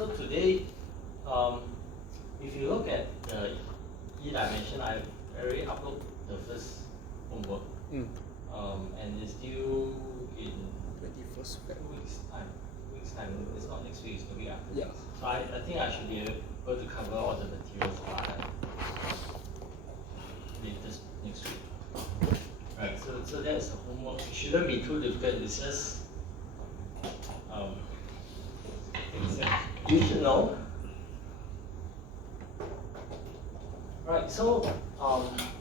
So today, if you look at the e-dimension, I already uploaded the first homework, and it's due in 21st February. Weeks time. It's not next week, it's the week after. Yeah. So I think I should be able to cover all the materials by latest next week. Right. So that's the homework. It shouldn't be too difficult. It's just you should know. Right, so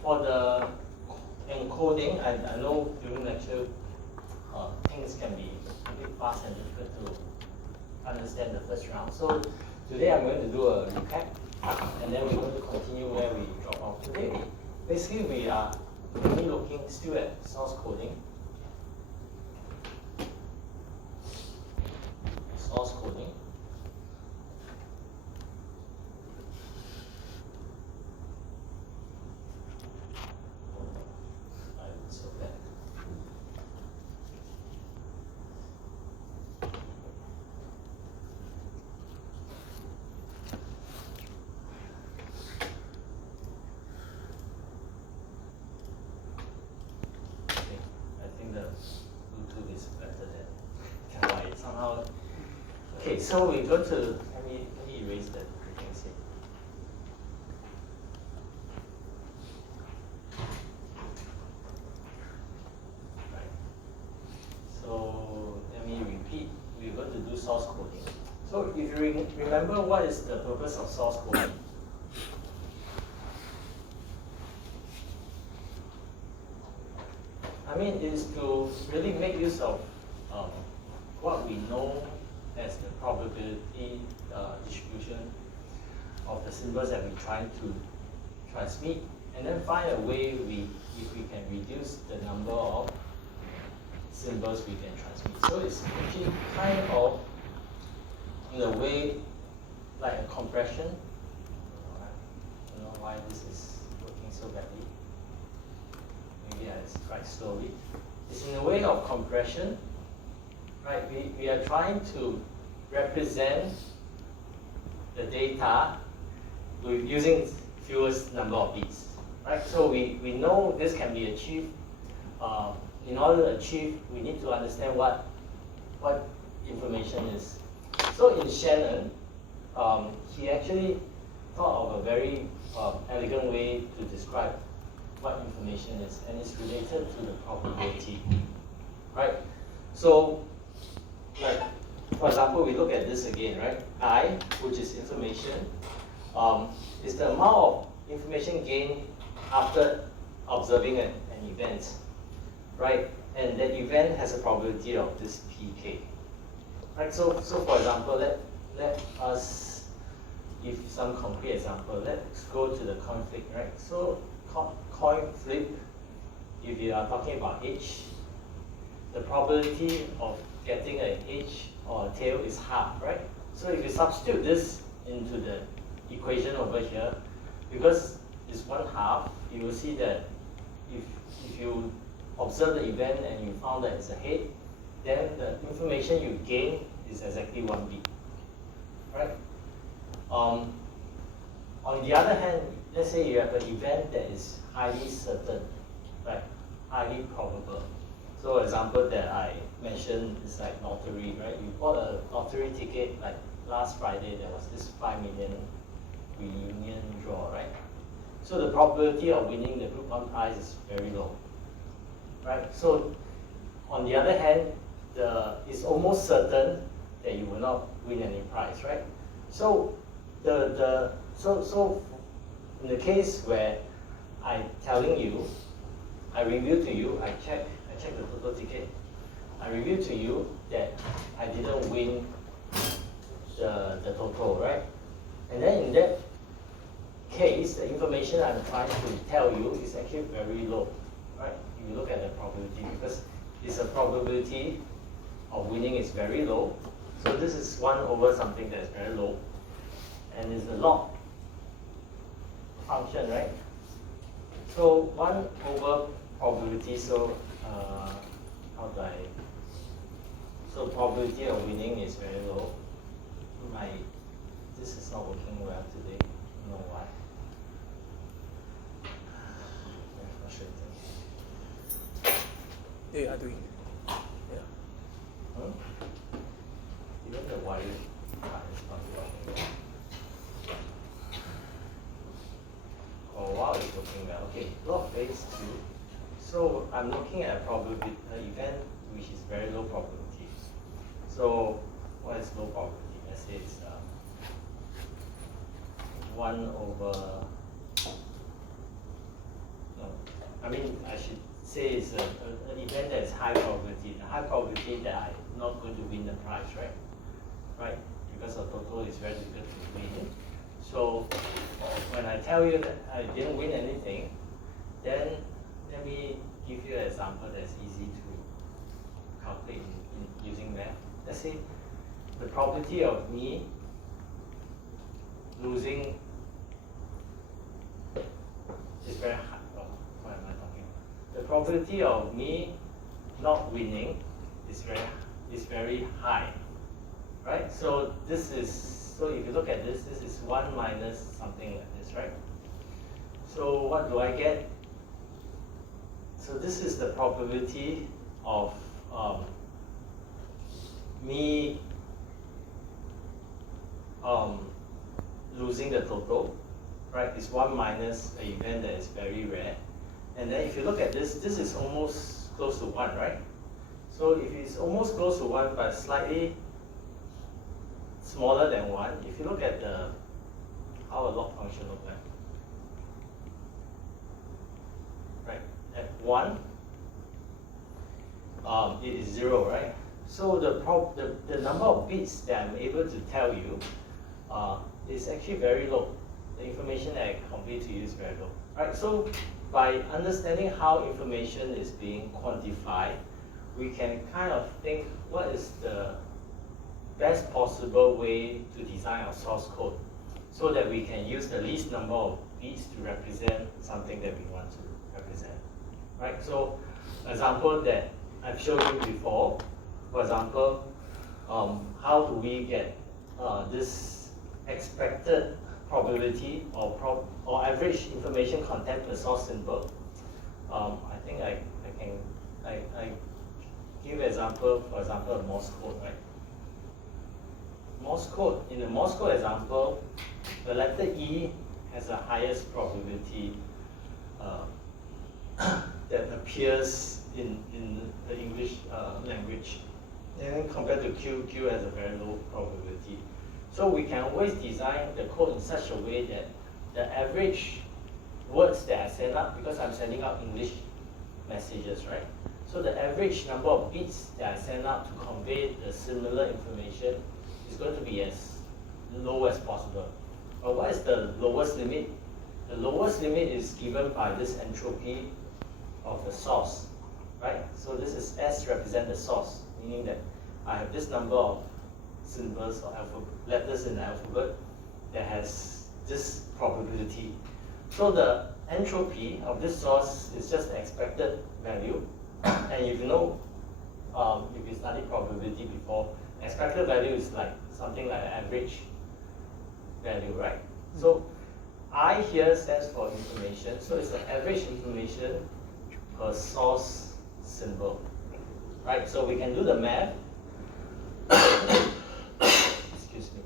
for the encoding, I know during lecture things can be a bit fast and difficult to understand the first round. So today I'm going to do a recap, and then we're going to continue where we drop off today. Basically, we are only looking still at source coding. Source coding. Okay, so we go to, let me erase that things here. Right. So let me repeat, we're going to do source coding. So if you remember, what is the purpose of source coding? I mean, it is to really make use of what we know as the probability distribution of the symbols that we try to transmit, and then find a way if we can reduce the number of symbols we can transmit. So it's actually kind of, in a way, like a compression. I don't know why this is working so badly. Maybe I write slowly. It's in a way of compression. Right, we are trying to represent the data with using fewest number of bits. Right, so we know this can be achieved. In order to achieve, we need to understand what information is. So in Shannon, he actually thought of a very elegant way to describe what information is, and it's related to the probability. Right, so. Like, for example, we look at this again, right? I, which is information, is the amount of information gained after observing an event, right? And that event has a probability of this pk, right? So for example, let us give some concrete example. Let's go to the coin flip, right? So coin flip, if you are talking about H, the probability of getting an H or a tail is half, right? So if you substitute this into the equation over here, because it's 1/2, you will see that if you observe the event and you found that it's a head, then the information you gain is exactly 1 bit, right? On the other hand, let's say you have an event that is highly certain, right? Highly probable. So example that I mentioned is like lottery, right? You bought a lottery ticket like last Friday, there was this 5 million reunion draw, right? So the probability of winning the group 1 prize is very low, right? So on the other hand, it's almost certain that you will not win any prize, right? So so in the case where I'm telling you, I reveal to you, I check the total ticket, I reveal to you that I didn't win the total, right? And then in that case, the information I'm trying to tell you is actually very low, right? If you look at the probability, because it's a probability of winning is very low. So this is 1 over something that's very low, and it's a log function, right? So 1 over probability, so so probability of winning is very low. My this is not working well today. You know why? Very frustrating. They are doing. Yeah. Huh? Even the wire part is not working well. For a while it's working well. Okay, log base 2. So I'm looking at a probability event which is very low probability. So what is low probability? Let's say it's 1 over, no, I mean I should say it's an event that is high probability. The high probability that I'm not going to win the prize, right? Right? Because the total is very difficult to win. So when I tell you that I didn't win anything, then let me give you an example that's easy to calculate in using math. Let's say the probability of me losing is very high. Oh, what am I talking about? The probability of me not winning is very high, right? So this is, so if you look at this, this is 1 minus something like this, right? So what do I get? So this is the probability of me losing the total, right? It's 1 minus an event that is very rare. And then if you look at this, this is almost close to 1, right? So if it's almost close to 1 but slightly smaller than 1, if you look at the how a log function looks like, right? At 1, it is 0, right? So the number of bits that I'm able to tell you is actually very low. The information that I convey to you is very low, right? So by understanding how information is being quantified, we can kind of think what is the best possible way to design our source code so that we can use the least number of bits to represent something that we want to represent, right? So example that I've shown you before, for example, how do we get this expected probability or average information content per source symbol? I think I give example, for example, of Morse code, right? Morse code, in the Morse code example, the letter E has the highest probability that appears in the English language. And then compared to Q, Q has a very low probability. So we can always design the code in such a way that the average words that I send out, because I'm sending out English messages, right? So the average number of bits that I send out to convey the similar information is going to be as low as possible. But what is the lowest limit? The lowest limit is given by this entropy of the source, right? So this is S represent the source, meaning that I have this number of symbols or letters in the alphabet that has this probability. So the entropy of this source is just the expected value. And if you know, if you studied probability before, expected value is like something like an average value, right? So I here stands for information. So it's the average information per source symbol, right? So we can do the math. Excuse me.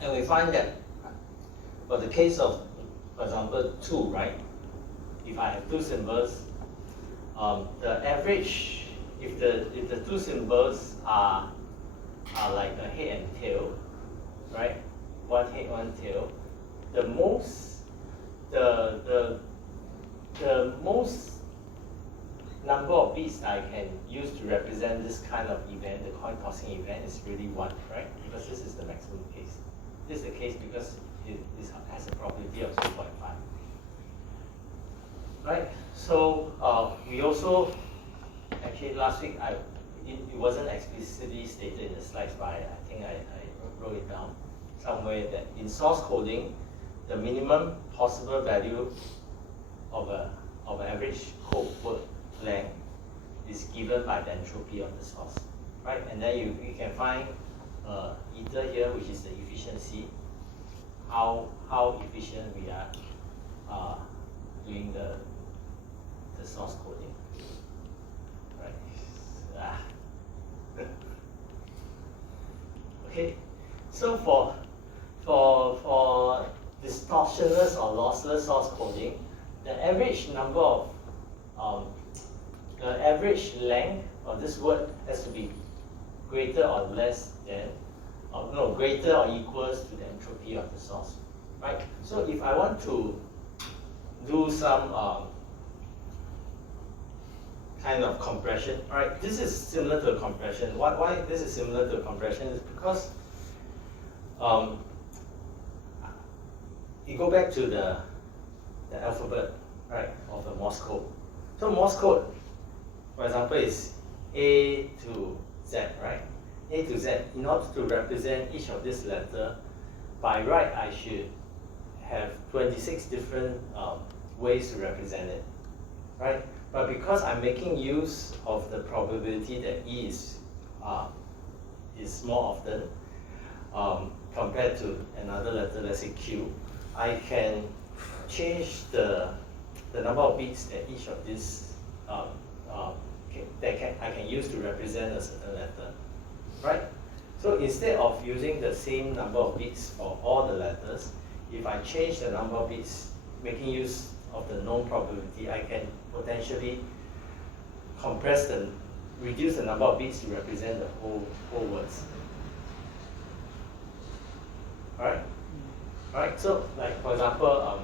And we find that for the case of, for example, 2, right? If I have 2 symbols, the average, if the 2 symbols are like a head and tail, right? One head, one tail. The most number of bits I can use to represent this kind of event, the coin tossing event, is really 1, right? Because this is the maximum case. This is the case because it has a probability of 2.5. Right? So we also, actually last week, it wasn't explicitly stated in the slides, but I think I wrote it down somewhere that in source coding, the minimum possible value of an average code word length is given by the entropy of the source, right? And then you can find eta here, which is the efficiency, how efficient we are doing the source coding. Right. Okay. So for distortionless or lossless source coding, the average number of the average length of this word has to be greater or less than, no, greater or equals to the entropy of the source, right? So if I want to do some kind of compression, right? This is similar to a compression. Why this is similar to a compression is because you go back to the alphabet, right, of the Morse code. So Morse code, for example, is A to Z, right? A to Z. In order to represent each of these letters, by right, I should have 26 different ways to represent it, right? But because I'm making use of the probability that E is more often compared to another letter, let's say Q, I can change the number of bits that each of these I can use to represent a certain letter, right? So instead of using the same number of bits for all the letters, if I change the number of bits, making use of the known probability, I can potentially reduce the number of bits to represent the whole words. Alright? Alright, so like for example,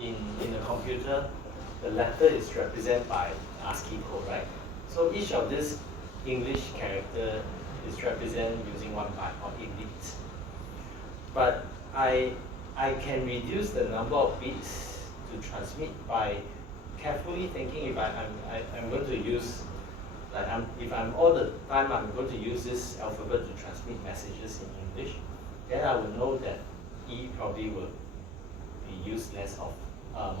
in the computer, the letter is represented by ASCII code, right? So each of these English character is represented using 1 byte or 8 bits. But I can reduce the number of bits to transmit by carefully thinking if I'm going to use, like if I'm all the time I'm going to use this alphabet to transmit messages in English, then I will know that E probably will be used more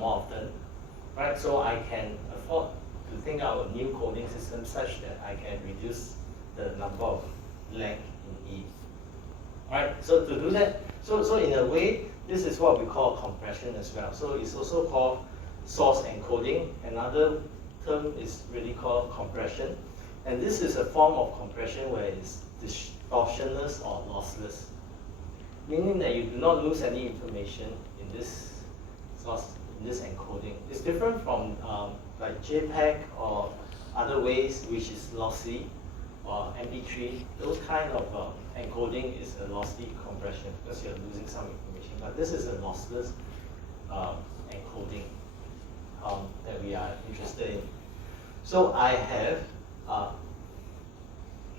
often, right? So I can afford to think out a new coding system such that I can reduce the number of length in E. Right? So to do that, so in a way, this is what we call compression as well. So it's also called source encoding. Another term is really called compression. And this is a form of compression where it's distortionless or lossless, meaning that you do not lose any information in this source, in this encoding. It's different from like JPEG or other ways which is lossy, or MP3. Those kind of encoding is a lossy compression because you're losing some information. But this is a lossless encoding that we are interested in. So I have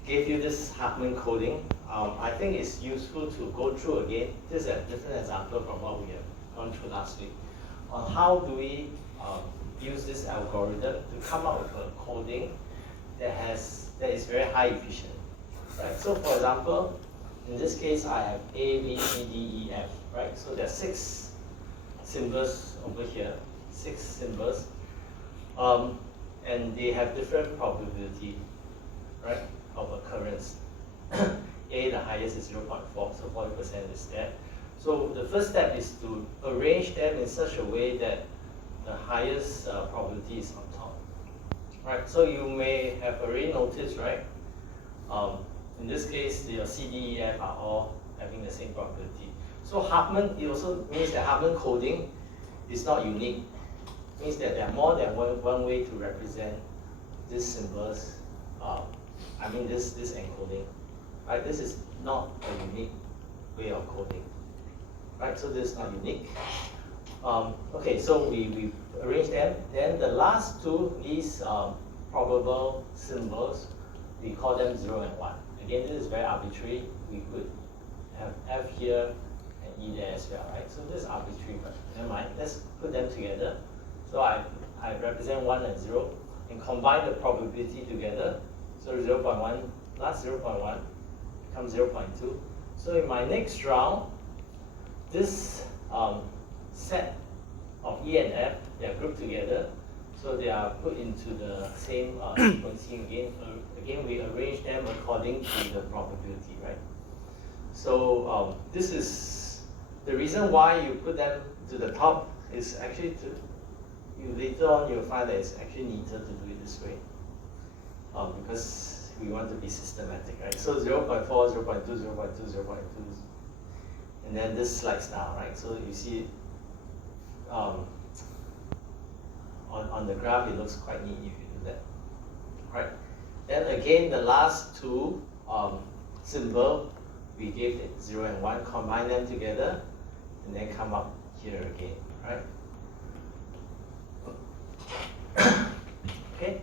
gave you this Hartman coding. I think it's useful to go through again. This is a different example from what we have gone through last week on how do we use this algorithm to come up with a coding that is very high efficient. Right? So for example, in this case I have A, B, C, D, E, F, right? So there are 6 symbols over here, 6 symbols, and they have different probability, right, of occurrence. A, the highest is 0.4, so 40% is there. So the first step is to arrange them in such a way that the highest probability is on top. Right, so you may have already noticed, right? In this case, your C, D, E, F are all having the same probability. So Hartman, it also means that Hartman coding is not unique. It means that there are more than one way to represent these symbols. This encoding. Right, this is not a unique way of coding. Right, so this is not unique. Okay, so we arrange them. Then the last 2 is probable symbols. We call them 0 and 1. Again, this is very arbitrary. We could have F here and E there as well, right? So this is arbitrary, but never mind. Let's put them together. So I represent 1 and 0 and combine the probability together. So 0.1 plus 0.1 becomes 0.2. So in my next round, this set of E and F, they are grouped together. So they are put into the same sequencing again. Again, we arrange them according to the probability, right? So this is the reason why you put them to the top is actually to, you later on you'll find that it's actually neater to do it this way. Because we want to be systematic, right? So 0.4, 0.2, 0.2, 0.2, and then this slides down, right? So you see on the graph, it looks quite neat if you do that. Right. Then again, the last two symbol, we gave it 0 and 1, combine them together, and then come up here again, right? Okay.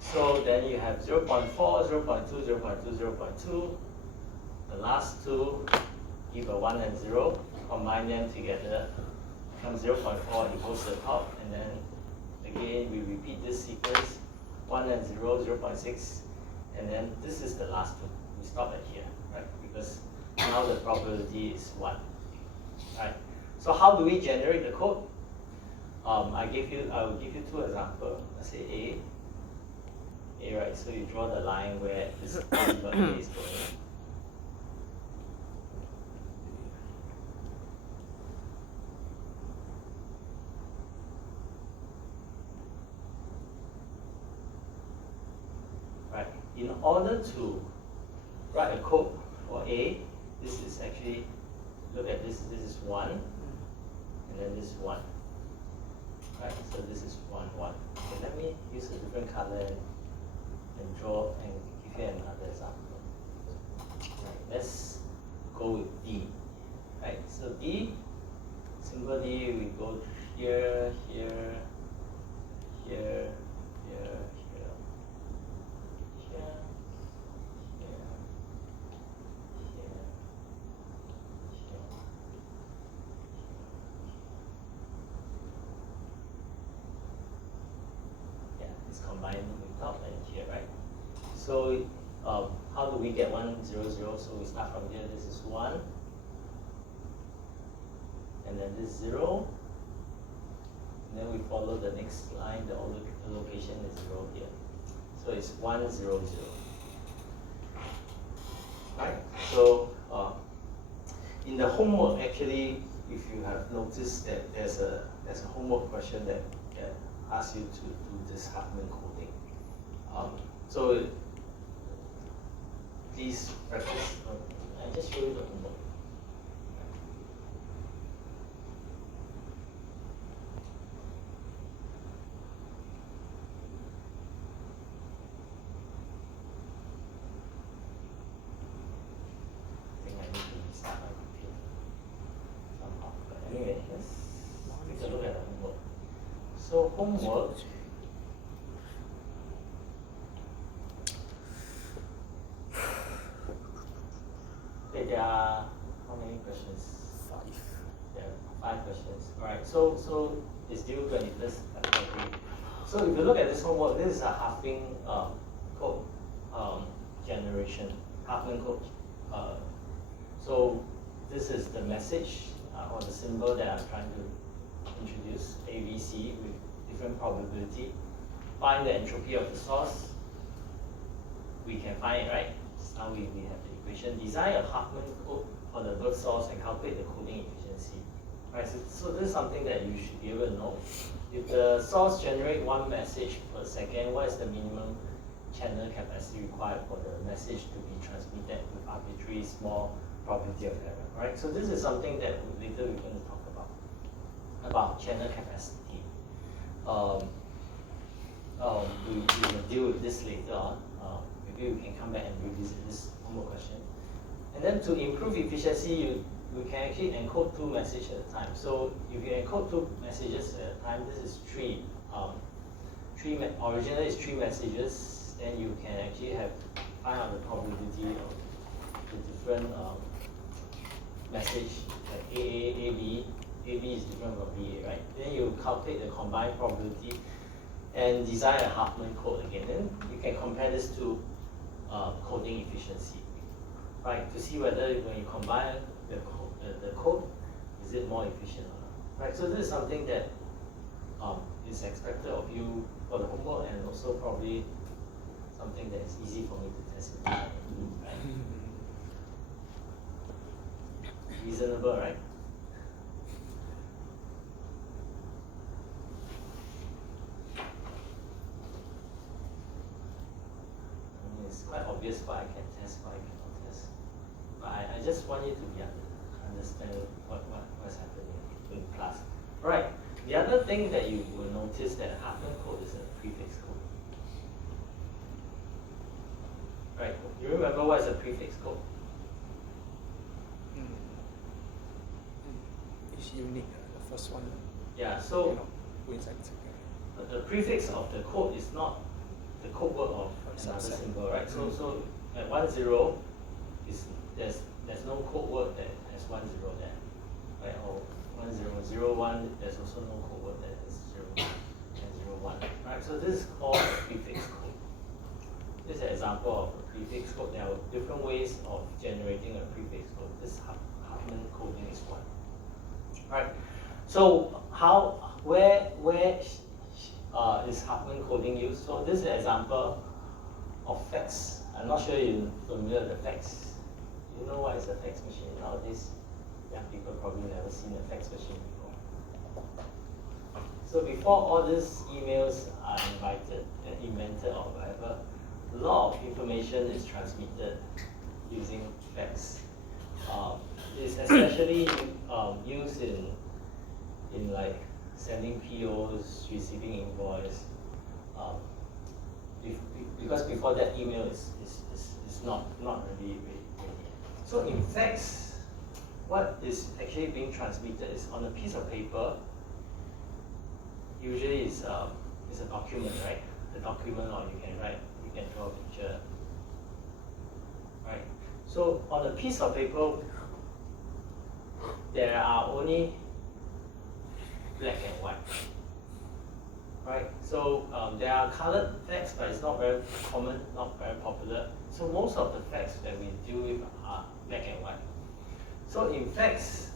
So then you have 0.4, 0.2, 0.2, 0.2. The last two give a 1 and 0, combine them together, becomes 0.4, it goes to the top, and then again we repeat this sequence, 1 and 0, 0.6, and then this is the last two. We stop at here, right? Because now the probability is 1. Right? So how do we generate the code? I will give you two examples. Let's say A, right? So you draw the line where this symbol A is going. Right. In order to write a code for A, this is actually, look at this. This is 1, and then this is 1. Right, so this is 1, 1. Okay, let me use a different color and draw and give you another example. Right, let's go with D. Right, so D, symbol D, we go here, here, here, here, here, here, here, here. Combine with top and here, right? So how do we get 1, 0, 0? So we start from here. This is 1, and then this 0, and then we follow the next line. The location is 0 here. So it's 1, 0, 0. Right? So in the homework, actually, if you have noticed that there's a homework question that asks you to do this Hartman coding. So please practice. I just show you the homework. I think I need to restart my computer somehow. But anyway, let's take a look at the homework. So homework. Okay, there are how many questions? 5. There are 5 questions. Alright, so it's due 21st February. So if you look at this homework, this is a halving code generation, Hartman code. So this is the message or the symbol that I'm trying to introduce, ABC, with different probability. Find the entropy of the source. We can find it, right? So now we have the equation. Design a Hartman code for the birth source and calculate the coding efficiency. Right, so this is something that you should be able to know. If the source generates 1 message per second, what is the minimum channel capacity required for the message to be transmitted with arbitrary small probability of error? Right? So this is something that later we're going to talk about channel capacity. We will deal with this later on. Maybe we can come back and revisit this homework question. And then to improve efficiency, we can actually encode 2 messages at a time. So if you encode 2 messages at a time, this is 3. Originally it's 3 messages. Then you can actually find out the probability of the different message, like AA, AB. AB is different from BA, right? Then you calculate the combined probability and design a Hartman code again. Then you can compare this to coding efficiency, right? To see whether when you combine the code, is it more efficient or not, right? So this is something that is expected of you for the homework, and also probably something that is easy for me to test it, right? Reasonable, right? obvious what I can test, what I cannot test. But I just want you to understand what's happening in class. Right. The other thing that you will notice that Hartman code is a prefix code. Right. You remember what is a prefix code? It's unique. The first one. Yeah. So go inside the second. the prefix of the code is not the code word of another symbol, right? So at 10 is there's no code word that has 10 there, right? Or 1001, there's also no code word that has 0 and 01, right? So this is called a prefix code. This is an example of a prefix code. There are different ways of generating a prefix code. This Hartman coding is one. Right. So where is Hartman coding used? So this is an example of fax. I'm not sure you're familiar with the fax. You know what is a fax machine nowadays? Yeah, people probably never seen a fax machine before. So before all these emails are invented or whatever, a lot of information is transmitted using fax. It's especially used in like sending POs, receiving invoice. Because before that, email is not really ready. So in fax, what is actually being transmitted is on a piece of paper. Usually it's a document, right? A document, or you can draw a picture, right? So on a piece of paper, there are only black and white, right? So there are colored fax, but it's not very common, not very popular. So most of the fax that we deal with are black and white. So in fax,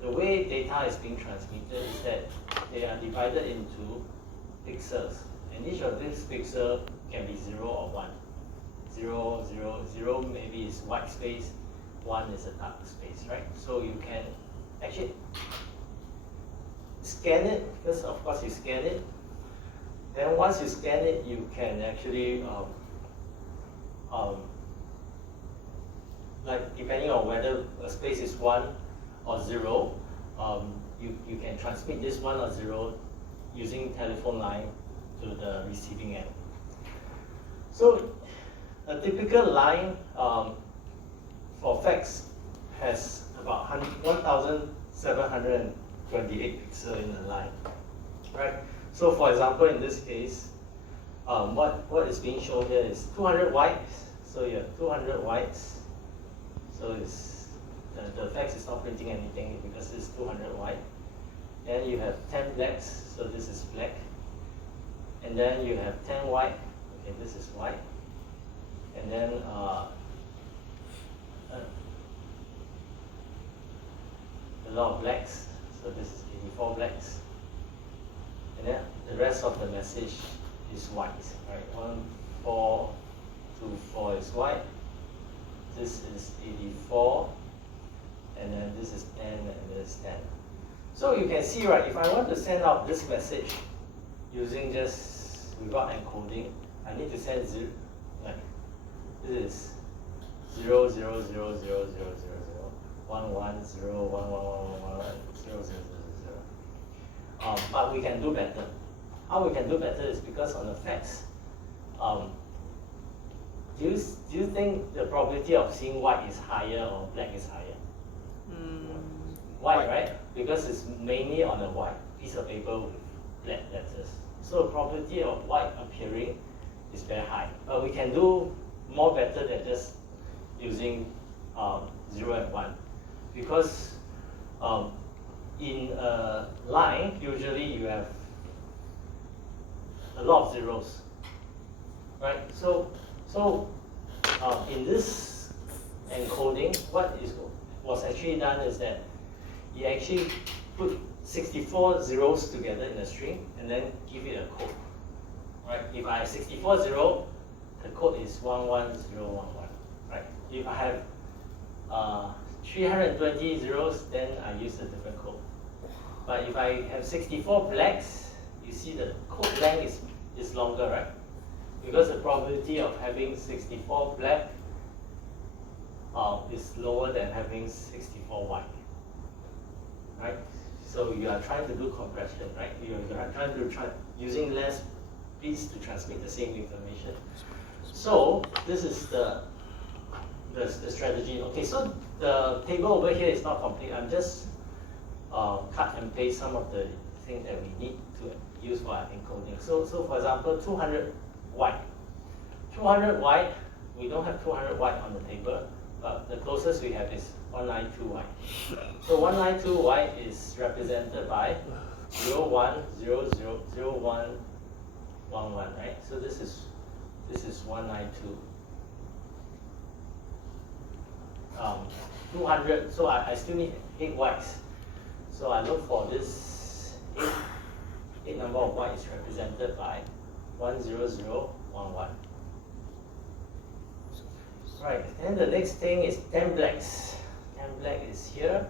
the way data is being transmitted is that they are divided into pixels, and each of these pixels can be 0 or 1. 0, 0, 0 maybe is white space, 1 is a dark space, right? So you can actually scan it. First, of course, you scan it. Then once you scan it, you can actually, like depending on whether a space is 1 or 0, you can transmit this 1 or 0 using telephone line to the receiving end. So a typical line for fax has about 1,728 pixels in the line, right? So for example, in this case, what is being shown here is 200 whites. So you have 200 whites. So it's the fax is not printing anything because it's 200 white. Then you have 10 blacks. So this is black. And then you have 10 white. Okay, this is white. And then a lot of blacks. So this is 84 blacks. And then the rest of the message is white, right? 1424 is white. This is 84. And then this is 10 and this is 10. So you can see, right, if I want to send out this message using just without encoding, I need to send like this is 0, 0, 0, 0, 0, 0, 0, 1, 1, 0, 1, 1, 1, 1, 1, 0, 0, 0, 0. But we can do better. How we can do better is because on the fax, do you think the probability of seeing white is higher or black is higher? White, right? Because it's mainly on a white piece of paper with black letters. So the probability of white appearing is very high. But we can do more better than just using 0 and 1. Because in a line, usually you have a lot of zeros, right? So in this encoding, what was actually done is that you actually put 64 zeros together in a string and then give it a code, right? If I have 64 zeros, the code is 11011, right? If I have 320 zeros, then I use a different code. But if I have 64 blacks, you see the code length is longer, right? because the probability of having 64 black is lower than having 64 white, right? So you are trying to do compression, right? You are trying to using less bits to transmit the same information. So this is the strategy. Okay, so the table over here is not complete. I'm just cut and paste some of the things that we need to use for our encoding. So for example, 200 white. 200 white, we don't have 200 white on the table, but the closest we have is 192 white. So 192 white is represented by 0, 1, 0, 0, 0, 1, 1, 1, right? So this is 192. 200, so I still need 8 whites. So I look for this 8 number of whites is represented by 1, 0, 0, 1, 1. Right, and the next thing is 10 blacks. 10 black is here.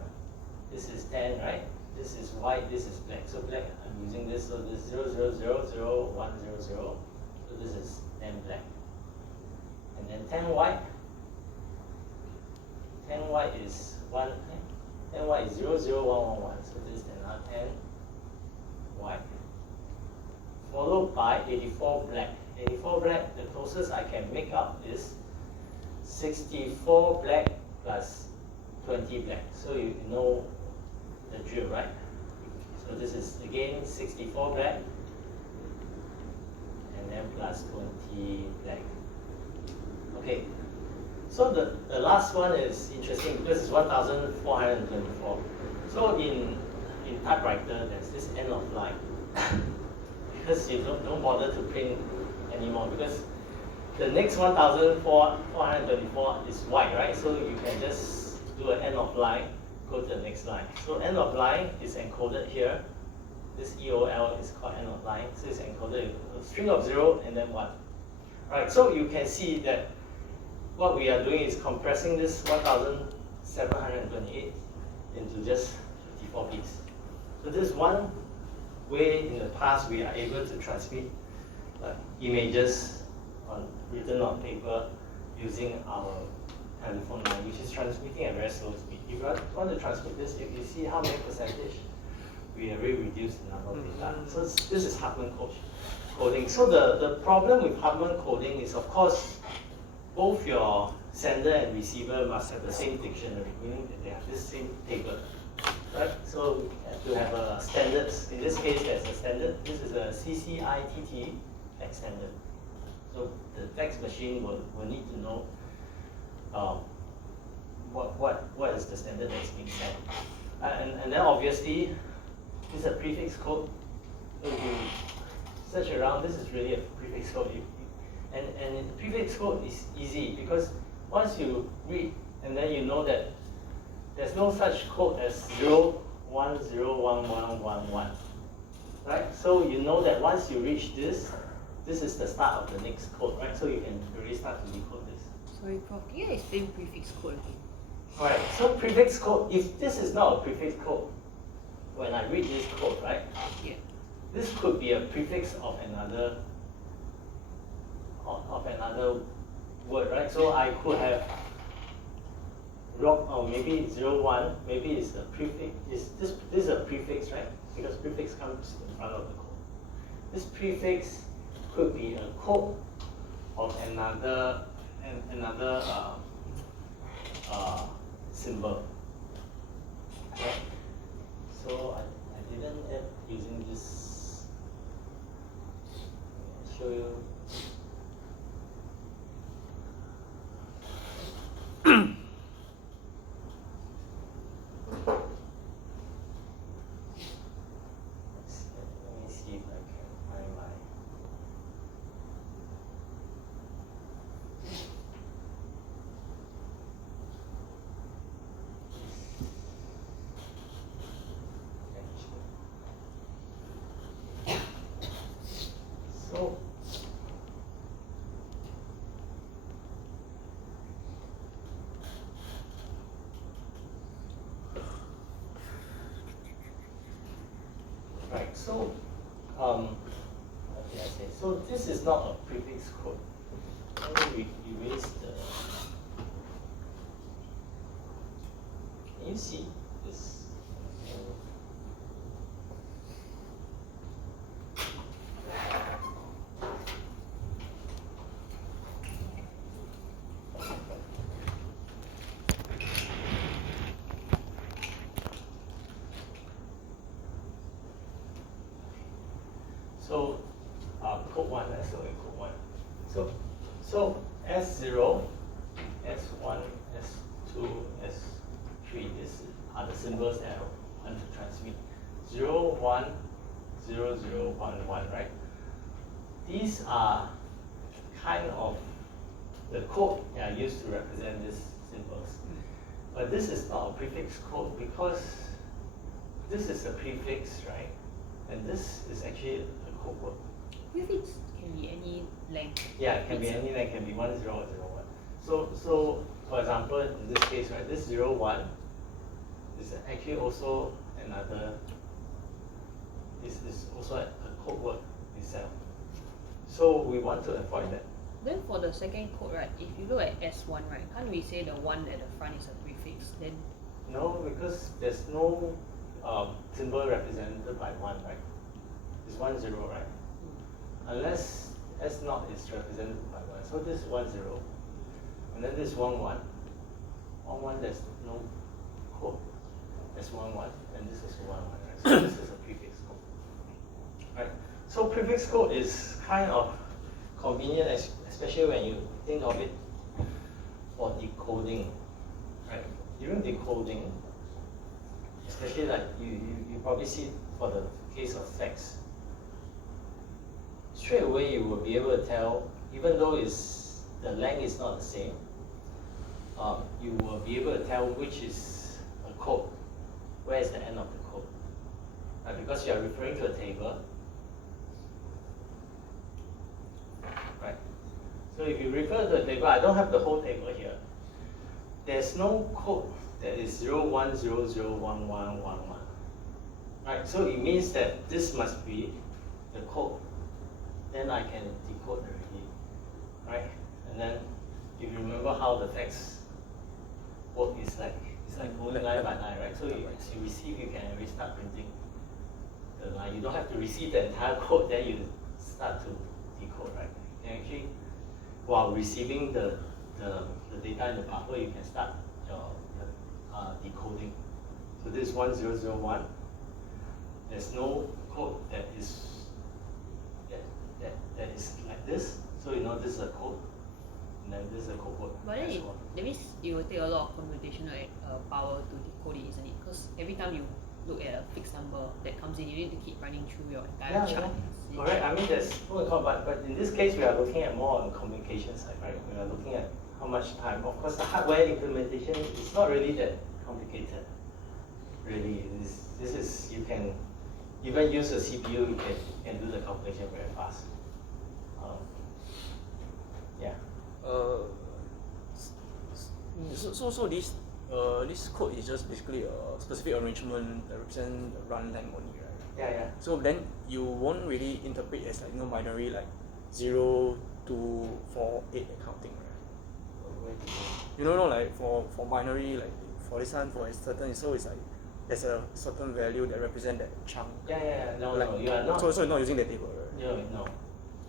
This is 10, right? This is white, this is black. So black, I'm using this, so this 0, 0, 0, 0, 1, 0, 0. So this is 10 black. And then 10 white. 10 white is 1, 10 white is 0, 0, 1, 1, 1. So this is another 10 white. Followed by 84 black. 84 black, the closest I can make up is 64 black plus 20 black. So you know the drill, right? So this is again 64 black and then plus 20 black. Okay, so the last one is interesting because it's 1424. So in typewriter, there's this end of line because you don't bother to print anymore because the next 1424 is white, right? So you can just do an end of line, go to the next line. So end of line is encoded here. This EOL is called end of line. So it's encoded a string of 0 and then 1. Right, so you can see that what we are doing is compressing this 1728 into just 54 bits. So this is one way in the past we are able to transmit images written on paper using our telephone line, which is transmitting at very slow speed. If you want to transmit this, you see how many percentage we have already reduced the number of data. So this is Hartman coding. So the problem with Hartman coding is, of course, both your sender and receiver must have the same dictionary, meaning that they have this same table, right? So to have a standard, in this case, there's a standard. This is a CCITT text standard. So the text machine will need to know what is the standard that's being sent. And then obviously, this is a prefix code. So if you search around, this is really a prefix code. And prefix code is easy because once you read and then you know that there's no such code as 0101111, right? So you know that once you reach this is the start of the next code, right? So you can really start to decode this. Sorry, Prof, can you explain prefix code again? Alright, so prefix code, if this is not a prefix code, when I read this code, right? Yeah. This could be a prefix of another word, right? So I could have rock, or maybe 01, maybe it's a prefix. This is a prefix, right? Because prefix comes in front of the code. This prefix could be a code of another symbol. Okay? So I didn't add using this. I'll show you. Let me see if I can find my. So right, so okay, I said so this is not a prefix code. Let me erase the. Can you see this? So, code 1, let's look at code 1. So S0, S1, S2, S3, these are the symbols that I want to transmit. 0, 1, 0, 0, 1, 1, right? These are kind of the code that are used to represent these symbols. But this is not a prefix code because this is a prefix, right? And this is actually a code word. Prefix can be any length. Yeah, it can be any length, can be 1, 0, or 0, 1. So for example, in this case, right, this 0, 1 is actually also another, this is also a code word itself. So we want to avoid that. Then for the second code, right, if you look at S1, right, can't we say the 1 at the front is a prefix? Then No, because there's no symbol represented by 1, right? It's 1, 0, right? Unless S0 is represented by 1. So this is 1, 0. And then this 1, 1. 1, 1, there's no code. There's 1, 1. And this is 1, 1, right? So this is a prefix code. Right? So prefix code is kind of convenient, especially when you think of it for decoding. Right? During decoding, especially like you probably see for the case of text, straight away you will be able to tell, even though the length is not the same, you will be able to tell which is a code, where is the end of the code. Right? Because you are referring to a table. Right? So if you refer to a table, I don't have the whole table here. There's no code that is 0, 1, 0, 0, 1, 1, 1, 1. Right? So it means that this must be the code. Then I can decode already. Right? And then if you remember how the text work is like, it's like going line by line, right? So as you receive, you can already start printing the line. You don't have to receive the entire code, then you start to decode, right? You can actually, while receiving the data in the buffer, you can start your decoding. So this is 1001. There's no code that is like this. So you know this is a code, and then this is a code word. but then that means it will take a lot of computational power to decode it, isn't it? Because every time you look at a fixed number that comes in, you need to keep running through your entire chart. Yeah. Correct. I mean, there's but in this case, we are looking at more on communication side, right? We are looking at how much time. Of course, the hardware implementation is not really that complicated. Really, this is you can even use a CPU. You can do the calculation very fast. Yeah. So this code is just basically a specific arrangement that represents the runtime only, right? Yeah. So then you won't really interpret as like binary like 0, 2, 4, 8 that kind of thing, right? You know, like for binary, like for this one, for a certain, so it's like there's a certain value that represents that chunk. Yeah. No, you are not. So you're not using the table, right? No.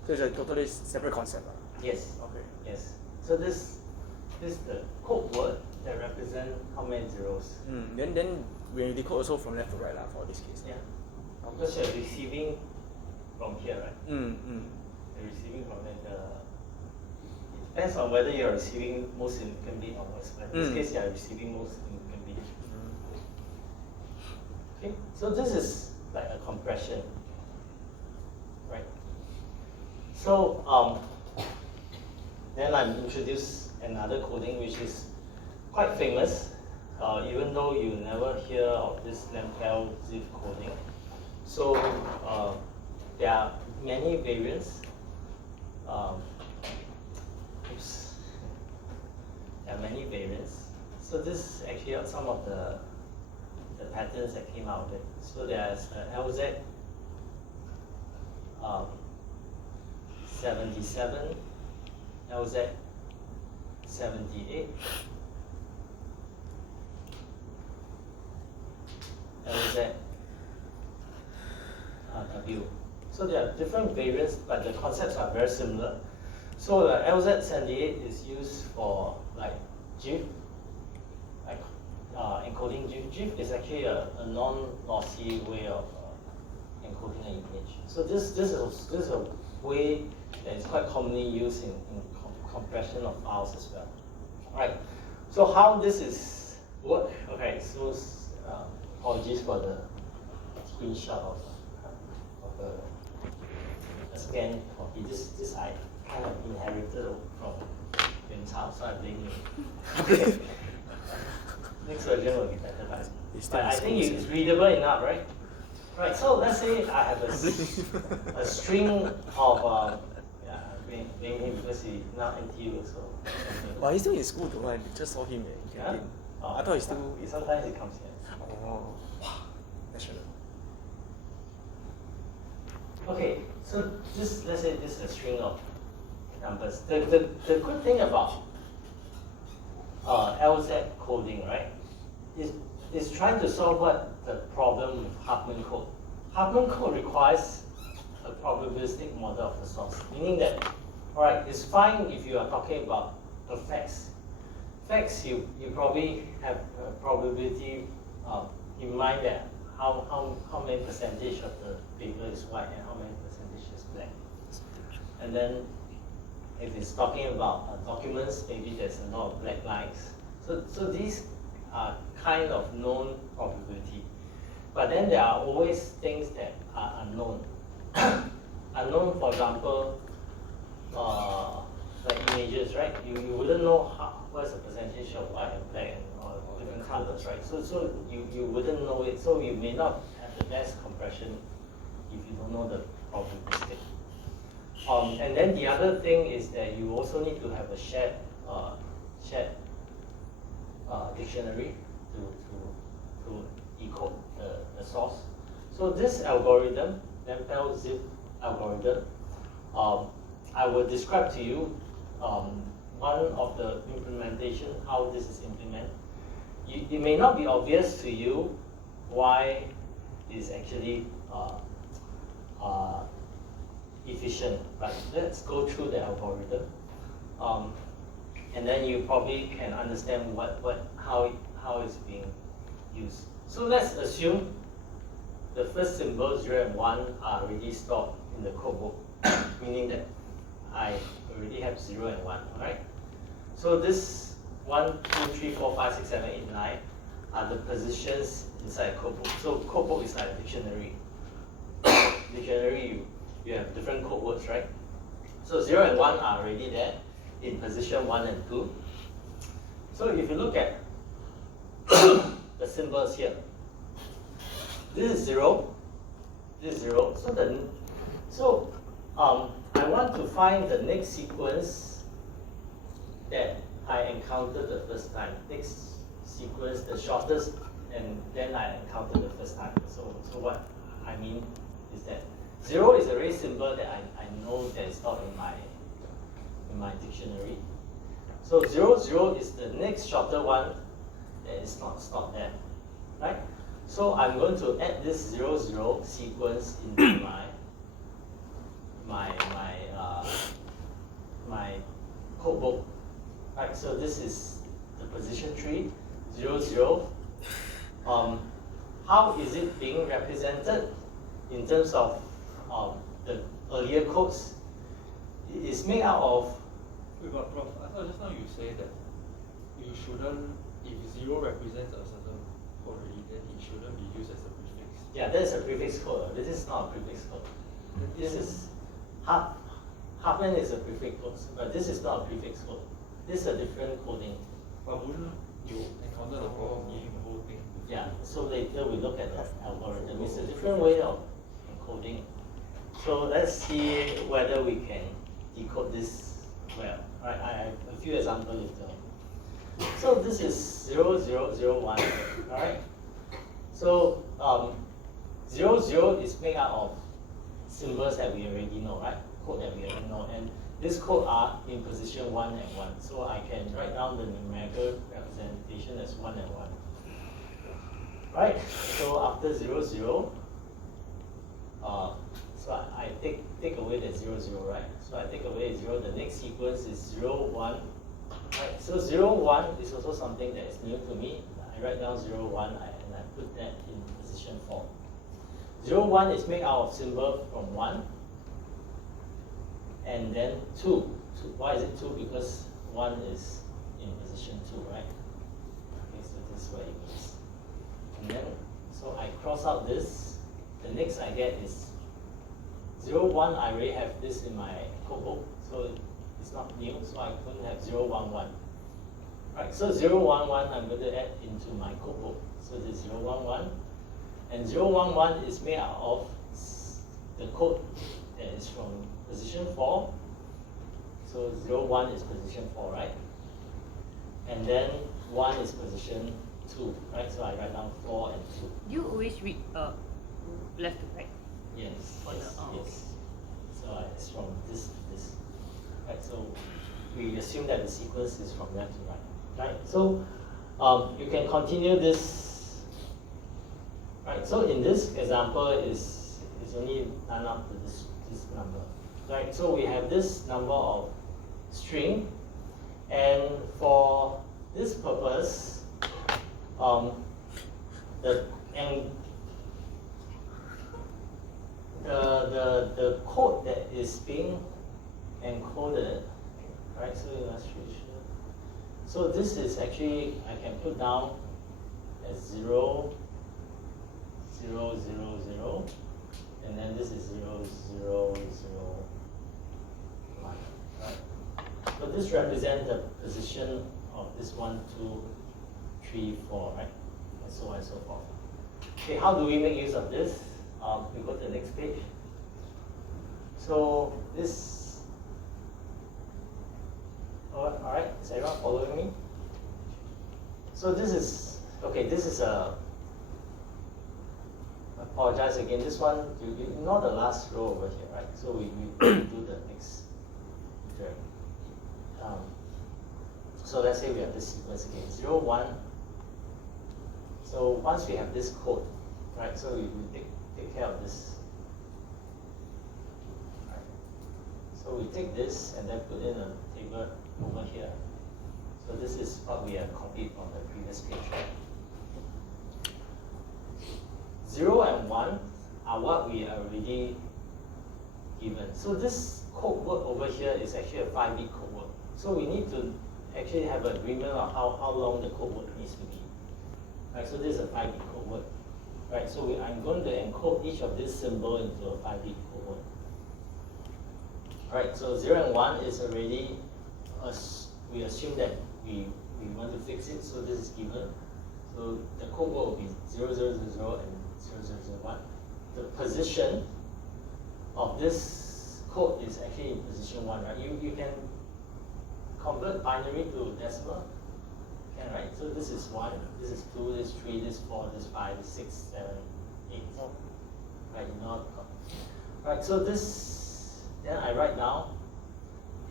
So it's a totally separate concept. Yes. Okay. Yes. So this is the code word that represent how many zeros. Then when you decode also from left to right for this case. Yeah. Because you're receiving from here, right? You're receiving from there. It depends on whether you're receiving most significant bit or most. But in this case, you're receiving most significant bit. Okay. So this is like a compression, right? So then I introduce another coding which is quite famous, even though you never hear of this Lampel zip coding. So there are many variants. There are many variants. So this is actually some of the patterns that came out of it. So there's LZ, 77, LZ 78, LZ W. So there are different variants, but the concepts are very similar. So the LZ78 is used for like GIF, like encoding GIF. GIF is actually a non-lossy way of encoding an image. So this is a way that is quite commonly used in compression of files as well. Right. So how this is work? Okay. So apologies for the screenshot of a scanned copy. This I kind of inherited from Yuan's house, so I blame you. Next version will be better, but I think it's readable enough, right? Right. So let's say I have a string of blame him because he's not NTU, so. But he's still in school though, I just saw him in canteen. I thought he's still. Sometimes he comes here. Oh, wow, national. Okay, so let's say this is a string of numbers. The good thing about LZ coding, right, is trying to solve what the problem with Huffman code. Huffman code requires a probabilistic model of the source, meaning that, all right, it's fine if you are talking about the facts. Facts, you probably have a probability in mind that how many percentage of the paper is white and how many percentage is black. And then if it's talking about documents, maybe there's a lot of black lines. So these are kind of known probability. But then there are always things that are unknown. Unknown, for example, like images, right? You wouldn't know what's the percentage of white and black and all different colors, right? So you wouldn't know it. So you may not have the best compression if you don't know the probabilistic. And then the other thing is that you also need to have a shared dictionary to decode the source. So this algorithm, Lempel zip algorithm, I will describe to you one of the implementation, how this is implemented. It may not be obvious to you why it's actually efficient, but let's go through the algorithm. And then you probably can understand how it's being used. So let's assume the first symbol 0 and 1 are already stored in the codebook, meaning that I already have 0 and 1, all right? So this 1, 2, 3, 4, 5, 6, 7, 8, 9 are the positions inside a codebook. So codebook is like a dictionary. Dictionary, you have different code words, right? So 0 and 1 are already there in position 1 and 2. So if you look at the symbols here, this is 0, this is 0. So I want to find the next sequence that I encountered the first time. Next sequence, the shortest, and then I encountered the first time. So what I mean is that 0 is a very symbol that I know that is not in my dictionary. So 0, 0 is the next shorter one that is not stored there, right? So I'm going to add this 0, 0 sequence into my codebook, right? So this is the position tree, 0, 0. How is it being represented in terms of the earlier codes? It is made out of. Wait, but Prof, I thought just now you say that you shouldn't, if 0 represents a certain code already, then it shouldn't be used as a prefix. Yeah, that is a prefix code. This is not a prefix code. This is Huffman is a prefix code, but this is not a prefix code. This is a different coding. But wouldn't you encounter the problem of needing the whole thing? Yeah, so later we look at the algorithm. It's a different way of encoding. So let's see whether we can decode this well. All right, I have a few examples later. So this is 0, 0, 0, 1, all right? So 0, 0 is made out of symbols that we already know, right? code that we already know. And these codes are in position 1 and 1. So I can write down the numerical representation as 1 and 1. Right? So after 0, 0, so I take away the 0, 0, right? So I take away 0, the next sequence is 0, 1. Right? So 0, 1 is also something that is new to me. I write down 0, 1 and I put that in position 4. 0, 1 is made out of symbol from 1 and then 2. Why is it 2? Because 1 is in position 2, right? Okay, so this is what it means. And then, so I cross out this. The next I get is 0, 1. I already have this in my code book, so it's not new, so I couldn't have 0, 1, 1. Right, so 0, 1, 1 I'm going to add into my code book. So this is 0, 1, 1. And 0, 1, 1 is made out of the code that is from position 4. So 0, 1 is position 4, right? And then 1 is position 2, right? So I write down 4 and 2. Do you always read left to right? Yes, yes. So it's from this to this. Right, so we assume that the sequence is from left to right. Right, so you can continue this. Right, so in this example is only run up to this number. Right, so we have this number of string, and for this purpose, the code that is being encoded, right? So illustration. So this is actually I can put down as 0, 0, 0, 0, and then this is 0, 0, 0, 1, right? So this represents the position of this 1, 2, 3, 4, right? And so on and so forth. Okay, how do we make use of this? We go to the next page. So this, all right, is everyone following me? So this is, okay, this is a, I apologize again, this one, you ignore the last row over here, right? So we do the next iterate. So let's say we have this sequence again, 0, 1. So once we have this code, right, so we take care of this. Right. So we take this and then put in a table over here. So this is what we have copied from the previous page. Right? 0 and 1 are what we are already given. So this code word over here is actually a 5-bit code word. So we need to actually have an agreement on how long the code word needs to be. Right, so this is a 5-bit code word. Right, so I'm going to encode each of this symbol into a 5-bit code word. Right, so 0 and 1 is already, we assume that we want to fix it, so this is given. So the code word will be 0, 0, 0, 0 and 0, 0, 0, 1. The position of this code is actually in position 1, right? You can convert binary to decimal. Can, right? So this is 1, this is 2, this is 3, this is 4, this is 5, this is 6, 7, 8. Right, you know how to count. Right, so this, then I write down,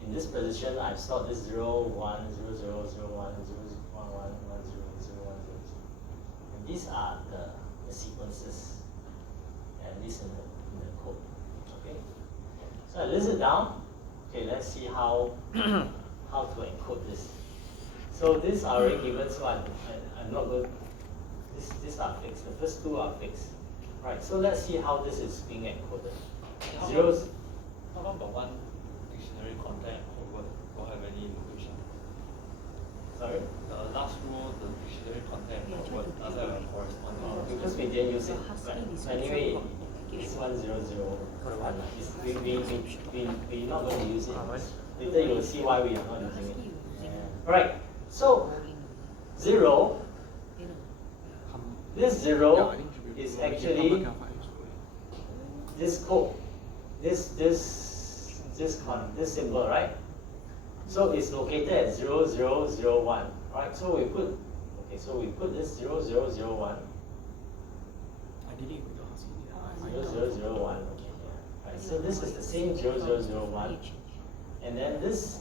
in this position, I've stored this 0, 1, 0, 0, 0, 1, 0, 1, 1, 1, 0, 0, 1, 0, 0. And these are the sequences, at least in the code. Okay? So I list it down. Okay, let's see how to encode this. So these are already given, so I'm not going, these are fixed. The first two are fixed. Right, so let's see how this is being encoded. Zeros. How about the one dictionary content or don't have any notation? Sorry? The last row, the dictionary content or what doesn't have a corresponding. Because we didn't use it. But anyway, it's 1, 0, 0, 1. We're not going to use it. Later you will see why we are not using it. Right. So 0, this 0 is actually this code, this symbol, right? So it's located at 0, 0, 0, 1, right? So we put this 0, 0, 0, 1. 0, 0, 0, 1 over here, right? So this is the same 0001. And then this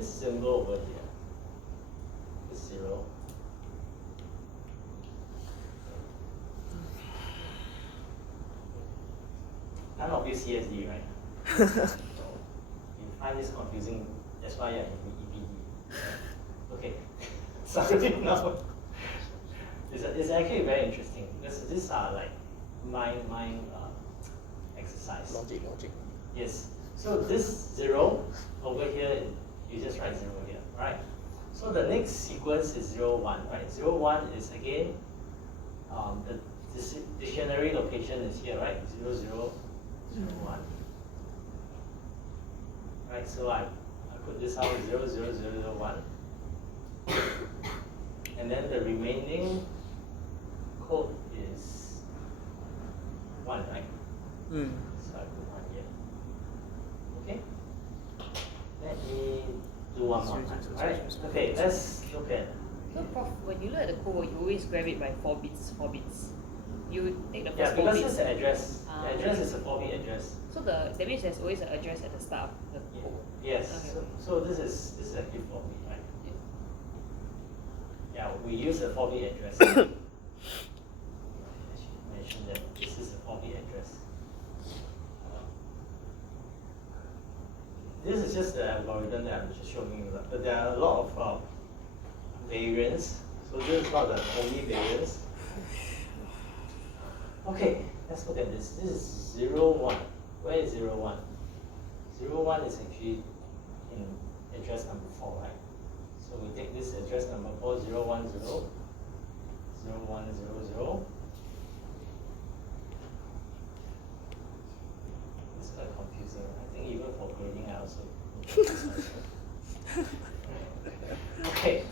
symbol over here, this 0. None of you CSD, right? You find this confusing, that's why you're in EPD. Okay, sorry, no. It's actually very interesting because these are like mind exercise. Logic. Yes. So this 0 over here, you just write 0 here, right? So the next sequence is 0, 1, right? 0, 1 is again, the dictionary location is here, right? 0, 0, 0, 1. Right, so I put this out 0, 0, 0, 0, 1. And then the remaining code is 1, right? So I put 1 here. Okay? Let me do one more time. Alright, okay, let's look at. So Prof, when you look at the code, you always grab it by 4 bits. You take the first Yeah, 4 because bits. it's an address. The address is a 4-bit address. So that means there's always an address at the start of the code. Yes. Okay. So this is actually 4-bit, right? Yeah, we use a 4-bit address. I should mention that this is a 4-bit address. This is just the algorithm that I'm just showing you, but there are a lot of variants. So this is not the only variance. Okay, let's look at this. This is 0, 1. Where is 0, 1? 0, 1 is actually in address number 4, right? So we take this address number 4, 0, 1, 0, 0, 1, 0, 0. It's quite confusing. I think even for grading, I also. Okay,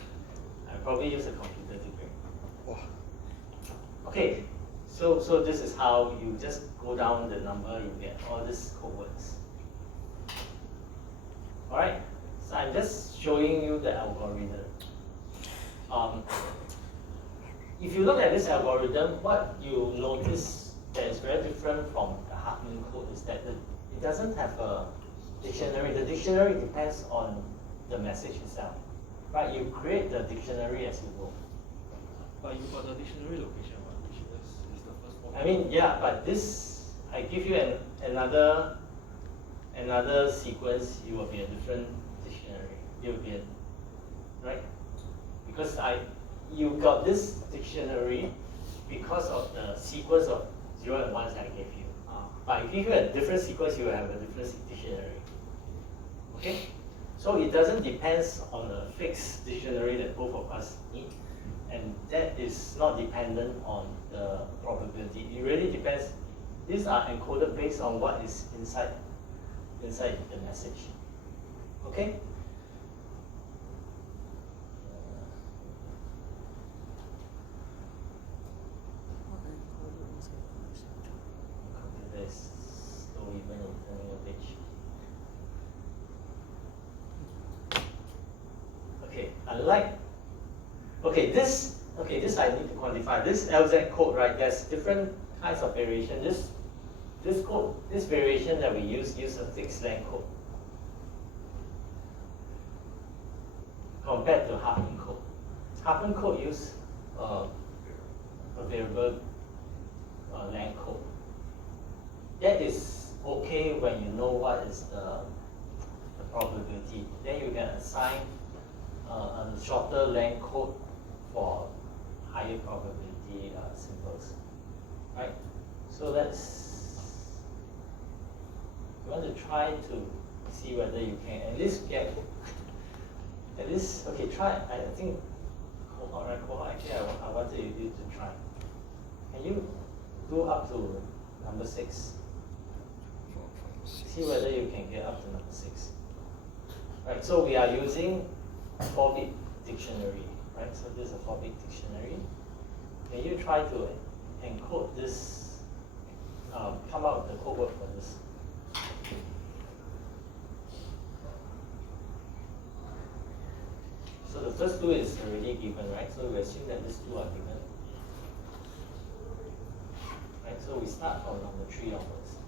I probably use a computer to grade. Wow. Okay, so this is how you just go down the number, you get all these cohorts. Alright, so I'm just showing you the algorithm. If you look at this algorithm, what you notice that is very different from the Hartman code is that it doesn't have a dictionary. The dictionary depends on the message itself. Right, you create the dictionary as you go. But you got the dictionary location, right? Which is the first one. I mean, yeah, but this, I give you another sequence, it will be a different dictionary. It will be right? Because you got this dictionary because of the sequence of 0 and 1s I gave you. But I give you a different sequence, you will have a different dictionary. Okay? So it doesn't depend on a fixed dictionary that both of us need. And that is not dependent on the probability. It really depends. These are encoded based on what is inside the message. Okay? Computer is slow even in turning a page. Okay, this I need to quantify. This LZ code, right? There's different kinds of variation. This variation that we use a fixed length code compared to Hartman code. Hartman code use a variable length code. That is okay when you know what is the probability. Then you can assign a shorter length code for higher probability symbols, right? So you want to try to see whether you can at least get, okay, try, I think, Cohort, actually I wanted you to try. Can you go up to number 6? See whether you can get up to number 6. Right, so we are using 4-bit dictionary, right? So this is a 4-bit dictionary. Can you try to encode this, come out with the code word for this? So the first 2 is already given, right? So we assume that these 2 are given. So we start from number 3 onwards.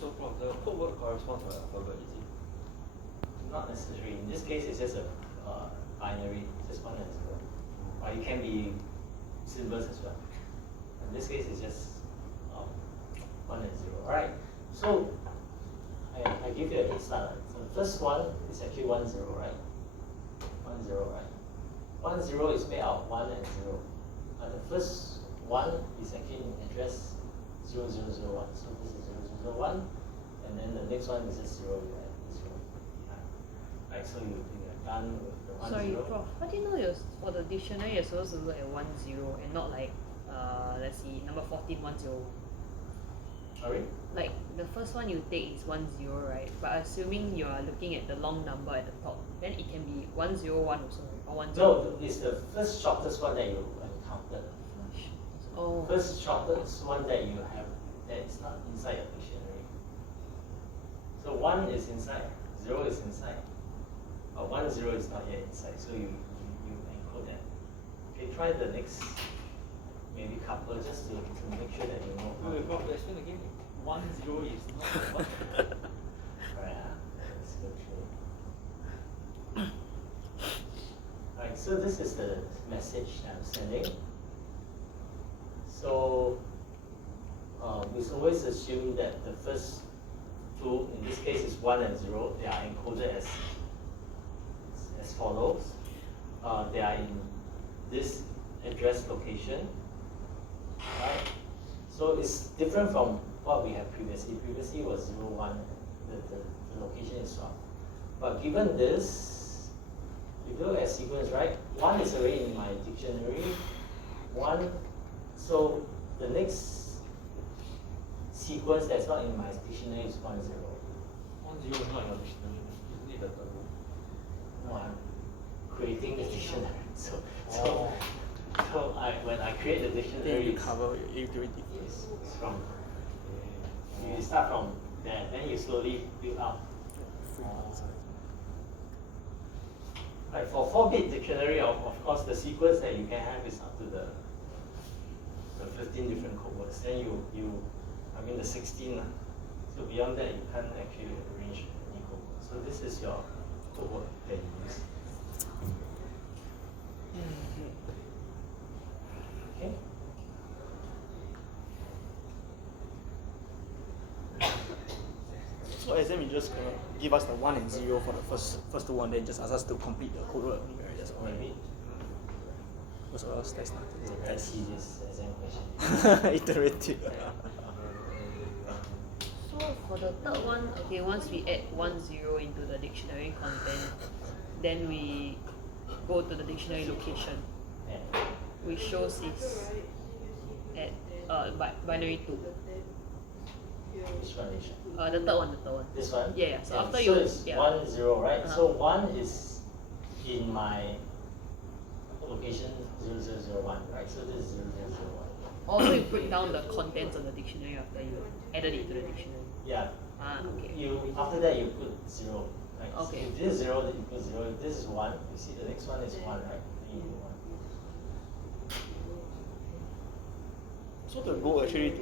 So from the code word corresponds to the alphabet, is it? Not necessarily. In this case, it's just a binary, just 1 and 0. Or it can be symbols as well. In this case, it's just 1 and 0. Alright, so I give you a head start. So the first one is actually 1, 0, right? 1, 0, right? 1, 0 is made out of 1 and 0. The first one is actually in address 0, 0, 0, 1. So this is 0, 0, 0, 1. And then the next one is just 0, you add 0 behind. Right, so you are done with the 1, Sorry, 0. Prof. How do you know you're, for the dictionary you're supposed to look at 1, 0 and not like, let's see, number 14, 1, 0? Sorry? Like, the first one you take is 1, 0, right? But assuming you are looking at the long number at the top, then it can be 1, 0, 1 also, right? Or 1, 0. No, it's the first shortest one that you encountered. Oh. First shortest one that you have that is not inside your dictionary. So 1 is inside, 0 is inside. But 1, 0 is not yet inside, so you encode that. Okay, try the next maybe couple just to make sure that you know. Wait, Prof, explain again. 1, 0 is not what? Alright, let's go through. Alright, so this is the message that I'm sending. So we always assume that the first two, in this case is 1 and 0, they are encoded as follows. They are in this address location. Right? So it's different from what we had previously. Previously was 0, 1, the location is swapped. But given this, if you look at sequence, right? 1 is already in my dictionary. 1, so the next sequence that's not in my dictionary is 1, 0. 1, 0 is not in your dictionary. Isn't it the third one? No, I'm creating the dictionary. So when I create the Then dictionary, you cover your iterative. it's from you start from there, then you slowly build up. Like for 4-bit dictionary, of course, the sequence that you can have is up to the 15 different code words. Then I mean the 16. So beyond that, you can't actually arrange any code word. So this is your code word that you use. Okay. So exam you just gonna give us the 1 and 0 for the first one, then just ask us to complete the code word. Right? That's all. Maybe. Because else that's nothing. Let's see this exam question. Iterative. So for the third one, okay, once we add 1, 0 into the dictionary content, then we go to the dictionary location, Yeah. which shows it's at binary 2. Which one is it? The third one. This one? Yeah. So after so you, it's yeah. 1, 0, right? Uh-huh. So 1 is in my location 0, 0, 0, 1, right? So this is 0, 0, 0, 1. Also, you put down the contents of the dictionary after you added it to the dictionary. Yeah. Okay. After that you put 0. Right? Okay. So if this is 0, then you put 0. If this is 1, you see the next one is 1, right? Then you put 1. So the goal actually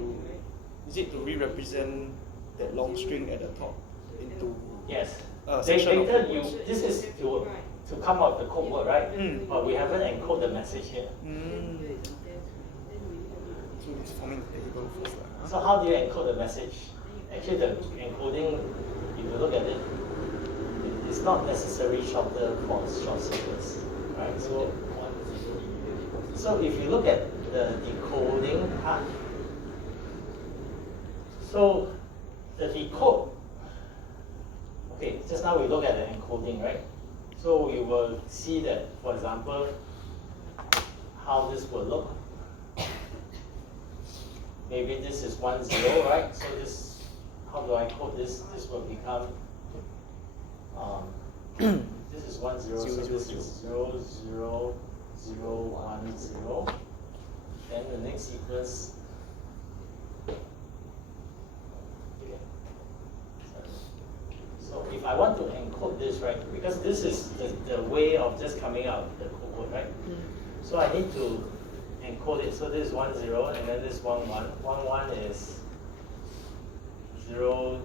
is it to re-represent that long string at the top into Yes. section of Later code words? this is to come out the code word, right? Mm. But we haven't encoded the message here. So it's forming the table first. So how do you encode the message? Actually, the encoding, if you look at it, it's not necessarily shorter for short sequence, right? So if you look at the decoding part, so the decode, okay, just now we look at the encoding, right? So we will see that, for example, how this will look. Maybe this is 1, 0, right? So this, how do I code this? This will become, this is 1, 0, so this is 0, 0, 0, 1, 0. Then the next sequence, so if I want to encode this, right, because this is the way of just coming out of the code word, right? So I need to encode it. So this is 1 0 and then this 1 1. 1 1 is 0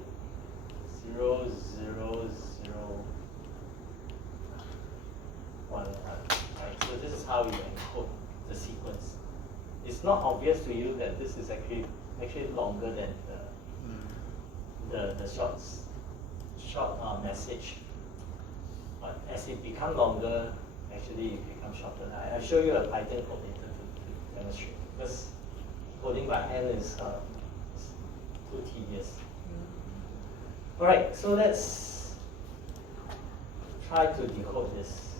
0 0 0 1 1. Right? So this is how you encode the sequence. It's not obvious to you that this is actually longer than the short message. But as it becomes longer, actually it becomes shorter. I'll show you a Python code later to demonstrate. Because coding by hand is too tedious. Alright, so let's try to decode this.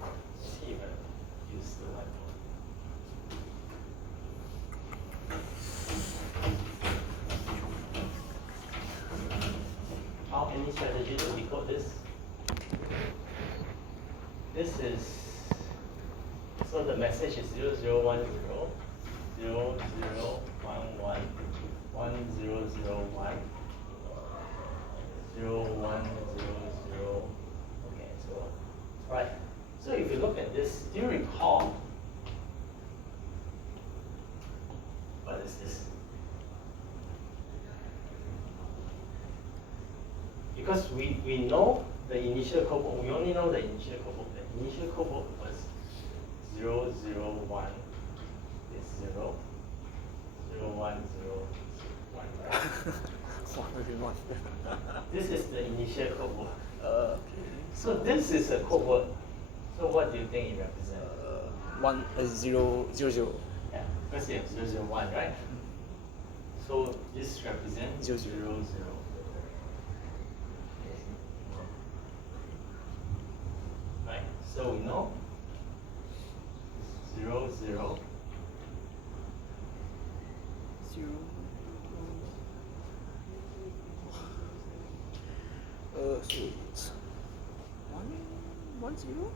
Let's see if I use the whiteboard. Any strategy to decode this? This is, so the message is 0010, 0011, 1001, 0100, okay, and so on. Right. So if you look at this, do you recall what is this? Because we know the initial code, we only know the initial code. The initial code was 001 is 0, 01, 01. This is the initial code word. Okay. So this is a code word. So what do you think it represents? 0 0. Yeah, because you have 001, right? So this represents 0 0 0. 0. Right, so we know 0 0. 0. So it's 1 0.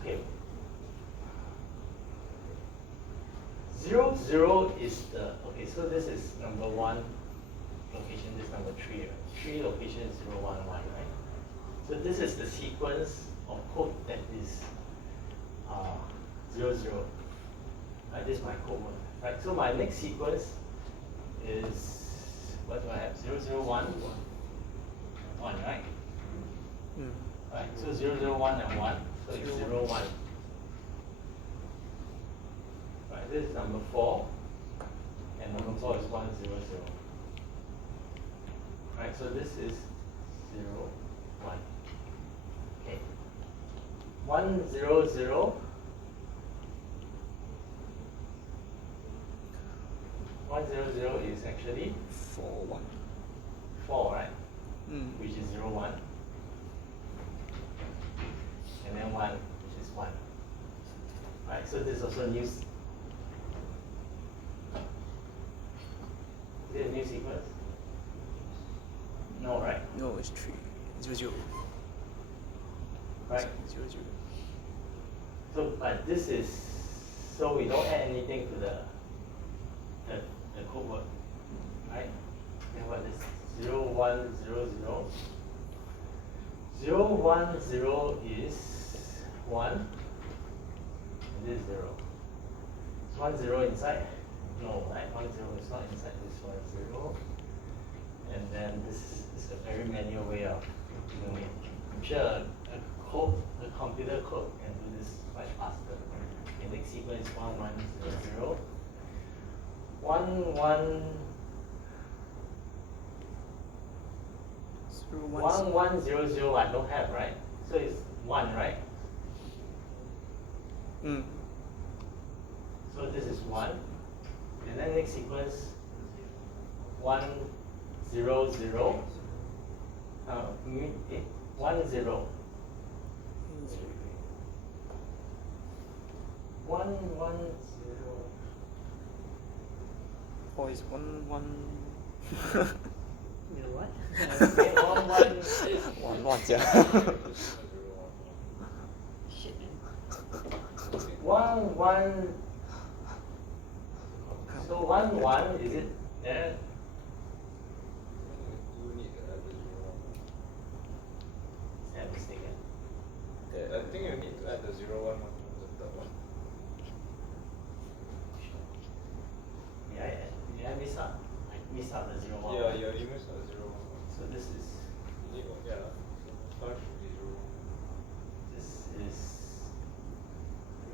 Okay. 0 0 is the, okay, so this is number 1 location, this is number 3, right? 3 location is 0 1 1, right? So this is the sequence of code that is 0 0. Right, this is my code word. Right, so my next sequence is, what do I have? 0 0 1 1, right? Right, so 0 0 1 and 1, so it's 0 1. Right, this is number 4, and number 4 is 1 0 0. Right, so this is 0 1. Okay. 1 0 0. 1 0 0 is actually 4 1. 4, right? Which is 0 1. And then 1, which is 1. Right, so this is also a new. Is it a new sequence? No, right? No, it's 3 0 0. Right. 0 0. So, but this is, so we don't add anything to the code word, right? Then what is 0 1 0 0? 0 1 0 is 1, and this is 0. Is 1 0 inside? No, right? 1 0 is not inside this 1 0. And then this is a very manual way of doing it. I'm sure a computer code can do this quite faster. The next sequence is 1 1 0 0. 1 1 1 1 0 0 I don't have, right? So it's 1, right? So this is 1. And then next sequence 1 0 0. 1 0. 1 1 0. Oh, it's 1 1. You know what? Okay, 1 1. 1 乱加。 Shit. 1 1. So 1 1, is it there? I think you need to add the 0, 1, 1, the third one. Yeah, I miss out. I miss out the 0, 1. Yeah, you missed the 0, 1, 1. So this is, You need one, yeah. So 5 should be 0, 1. this is,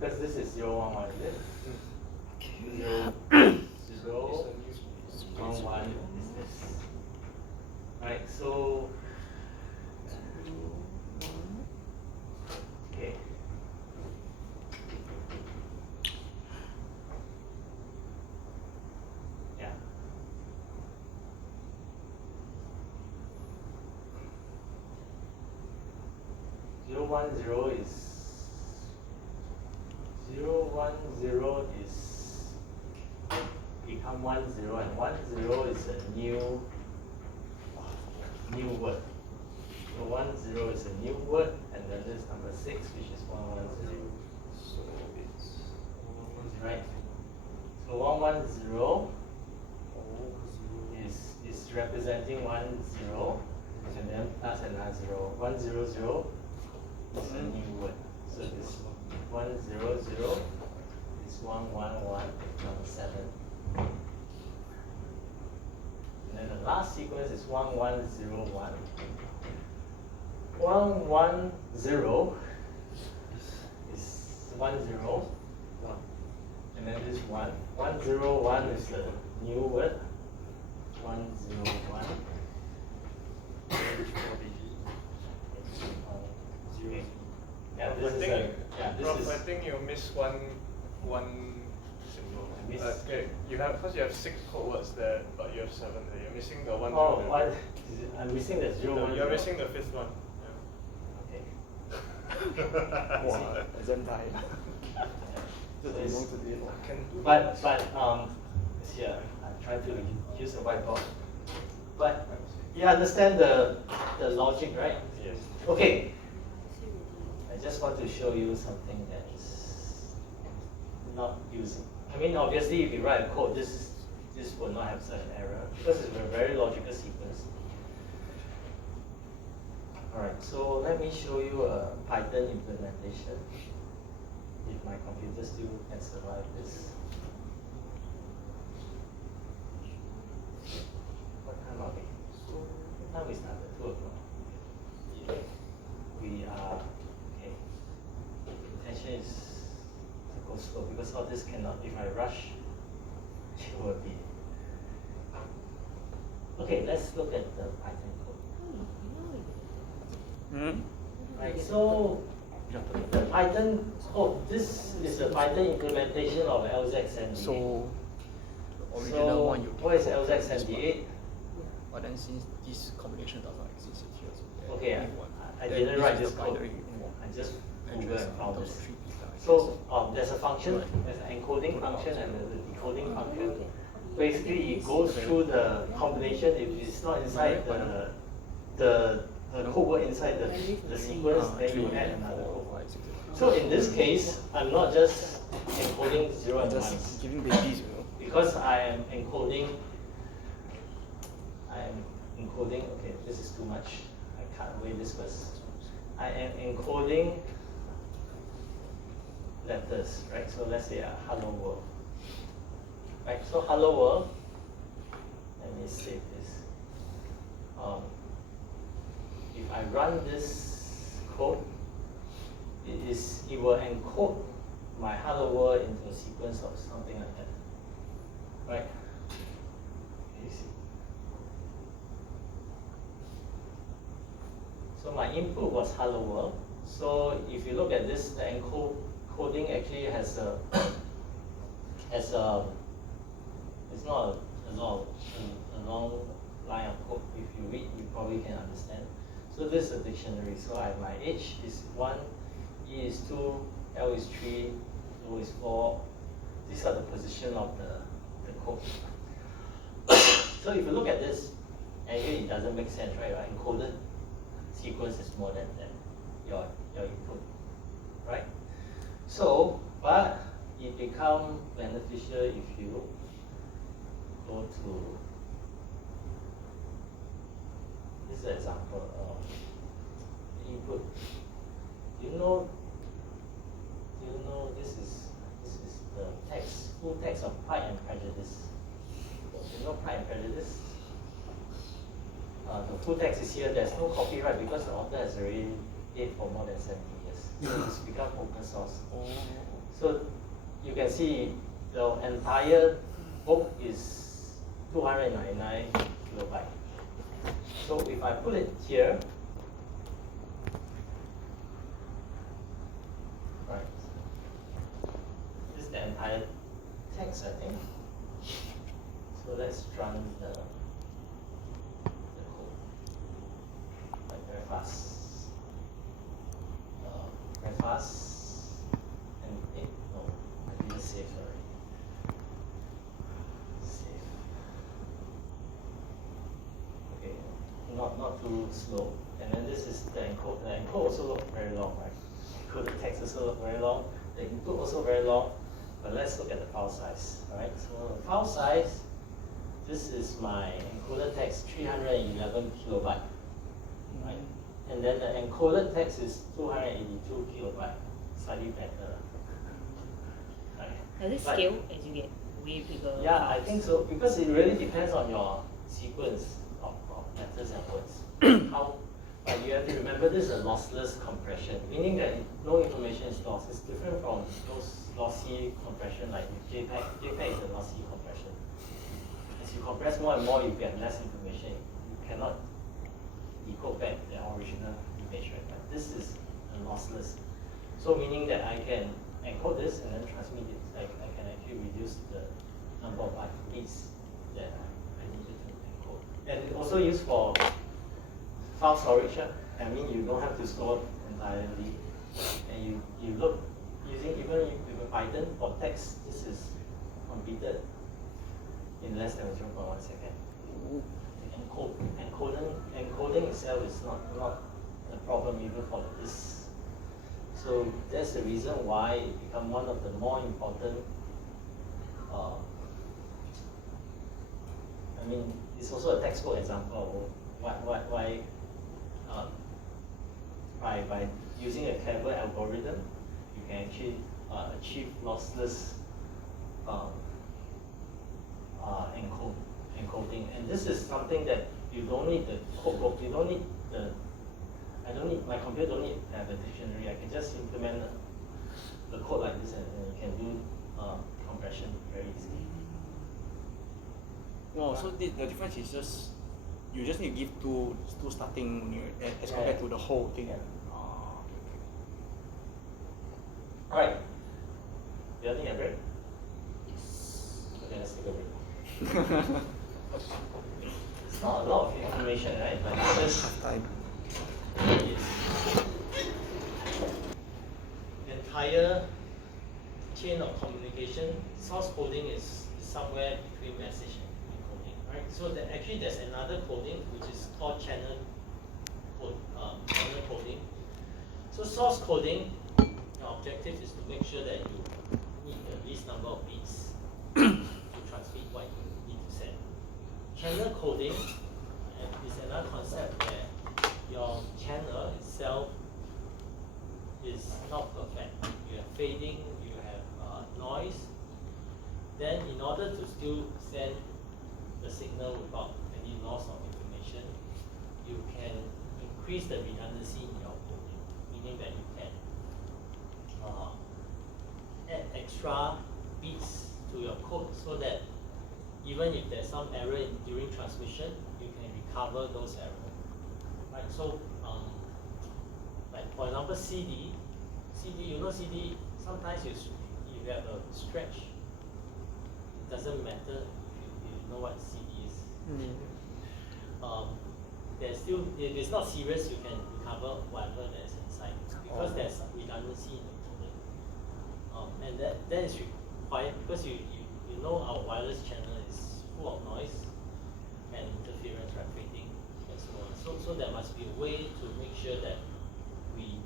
because this is 0, 1, 1, is it? 0, 0, 1, 1 is this. Right, so, okay. Yeah. Zero one zero is become 10, and 10 is a new word. So 10 is a new word, and then this number 6, which is 110. So it's Right. So 110 is representing 10, and then plus another 0. 100 is a new word. So this 100 is 11117. And then the last sequence is 1101. 110 is 10. And then this 1. 101 is the new word. 101. Yeah, this is a, yeah, this Prof, is. I think you missed one symbol. I missed- Okay, you have because you have 6 code words there, but you have 7 there. You're missing the 1. Oh, what? I'm missing the 0, No, 1, you're 0. missing the 5th one. Okay. Wow, exam time. So Just it's- belong to the Can do But here I'm trying to use a whiteboard. But you understand the logic, right? Yes. Okay. I just want to show you something that is not using. I mean, obviously, if you write a code, this will not have such an error because it's a very logical sequence. All right. So let me show you a Python implementation. If my computer still can survive this. What time are we? What time we started? 2 o'clock. We are, okay. The intention is to go slow because all this cannot, if I rush, it will be. Okay, let's look at the Python code. Right, so the Python, this is the Python implementation of LZ78. So, the original one you can what is code this one. LZ78? But then since this combination does not exist here, so yeah, Okay, new one. I Then didn't write is this the code. binary I just Googled address and found in this. terms of 3 bit, I guess. So there's a function, there's an encoding function and there's a decoding function. Basically, it goes through the combination. If it's not inside the code word inside the sequence, then you add another code word. So in this case, I'm not just encoding 0 and 1. Just giving babies, Because I am encoding, okay, this is too much. I cut away this first. I am encoding letters, right? So let's say hello world. Right, so hello world, let me save this. If I run this code, it will encode my hello world into a sequence of something like that. Right? You see. So my input was hello world. So if you look at this, the encoding actually has a it's not a long line of code. If you read, you probably can understand. So this is a dictionary. So my H is 1, E is 2, L is 3, O is 4. These are the position of the code. So if you look at this, actually it doesn't make sense, right? Your encoded sequence is more than your input, right? So, but it becomes beneficial if you go to this is an example of input. Do you know this is the text, full text of Pride and Prejudice? Do you know Pride and Prejudice? The full text is here. There's no copyright because the author has already paid for more than 70 years. So it's become open source. So you can see the entire book is 299 kilobyte. So if I put it here, right, this is the entire text, I think. So let's run the code like very fast. Very fast. And no, I didn't save, sorry. Save. Okay, not too slow. And then this is the encode. The encode also looks very long, right? Encoded text also look very long. The input also very long. But let's look at the file size. Alright, so the file size, this is my encoded text 311 kilobyte. Right? And then the encoded text is 282 kilobyte. Slightly better. Right? Does it But- scale as you get way bigger? Yeah, I files? think so, because it really depends on your sequence of letters and words. But you have to remember this is a lossless compression, meaning that no information is lost. It's different from those lossy compression like JPEG. JPEG is a lossy compression. As you compress more and more, you get less information. You cannot decode back the original image, right? But this is a lossless. So meaning that I can encode this and then transmit it. I can actually reduce the number of bits that I needed to encode. And it's also used for file storage. I mean, you don't have to store entirely. And you look using even with Python for text, this is completed in less than 0.1 second. Encoding itself is not a problem even for this. So that's the reason why it becomes one of the more important. I mean, it's also a textbook example of why by using a clever algorithm, you can actually achieve lossless encoding. And this is something that you don't need the code book. You don't need my computer don't need to have a dictionary. I can just implement the code like this, and you can do compression very easily. No, so the difference is just you just need to give two starting as compared to the whole thing. Yeah. Okay. All right. Do you think a break? Okay, let's take a break. It's not a lot of information, right? But it's just Time. entire chain of communication. Source coding is somewhere between message and coding, right? So there's another coding which is called channel coding. So source coding, the objective is to make sure that you need the least number of bits to transmit what you need to send. Channel coding is another concept where your channel itself is not perfect. You have fading, you have noise. Then in order to still send the signal without any loss of information, you can increase the redundancy in your coding, meaning that you can add extra bits to your code so that even if there's some error during transmission, you can recover those errors. Right? So, like for example, CD, you know CD, sometimes you have a stretch. It doesn't matter if you know what CD is. There's still, if it's not serious, you can recover whatever that's inside because there's redundancy in the coding. And that is required because you know our wireless channel is full of noise and interference, right, fading, and so on. So there must be a way to make sure that we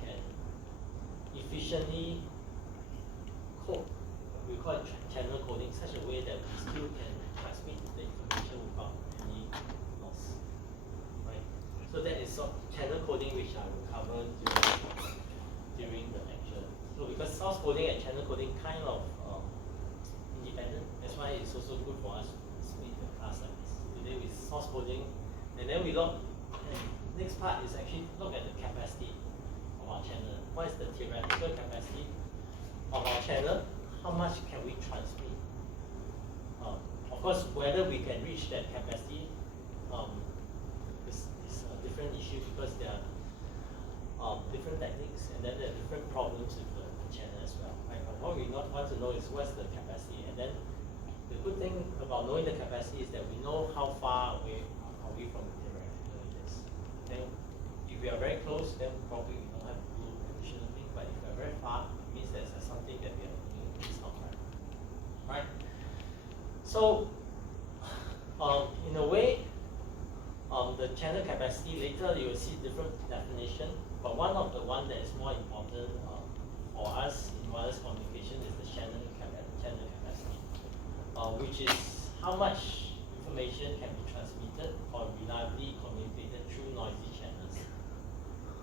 can efficiently code. We call it channel coding, such a way that we still can transmit the information without any loss. Right? So that is channel coding, which I will cover during source coding and channel coding kind of independent. That's why it's also good for us to split the class like this. Today with source coding, and then we look. And next part is actually look at the capacity of our channel. What is the theoretical capacity of our channel? How much can we transmit? Of course, whether we can reach that capacity is a different issue because there are different techniques and then there are different problems with the channel as well. Right? But what we not want to know is what's the capacity, and then the good thing about knowing the capacity is that we know how far away are we from the theoretical it is. Then if we are very close, then probably we don't have to do additional thing. But if we are very far, it means there's something that we are doing is not right. Right? So, in a way, the channel capacity, later you will see different definition, but one of the one that is more important for us in wireless communication is the channel capacity, which is how much information can be transmitted or reliably communicated through noisy channels.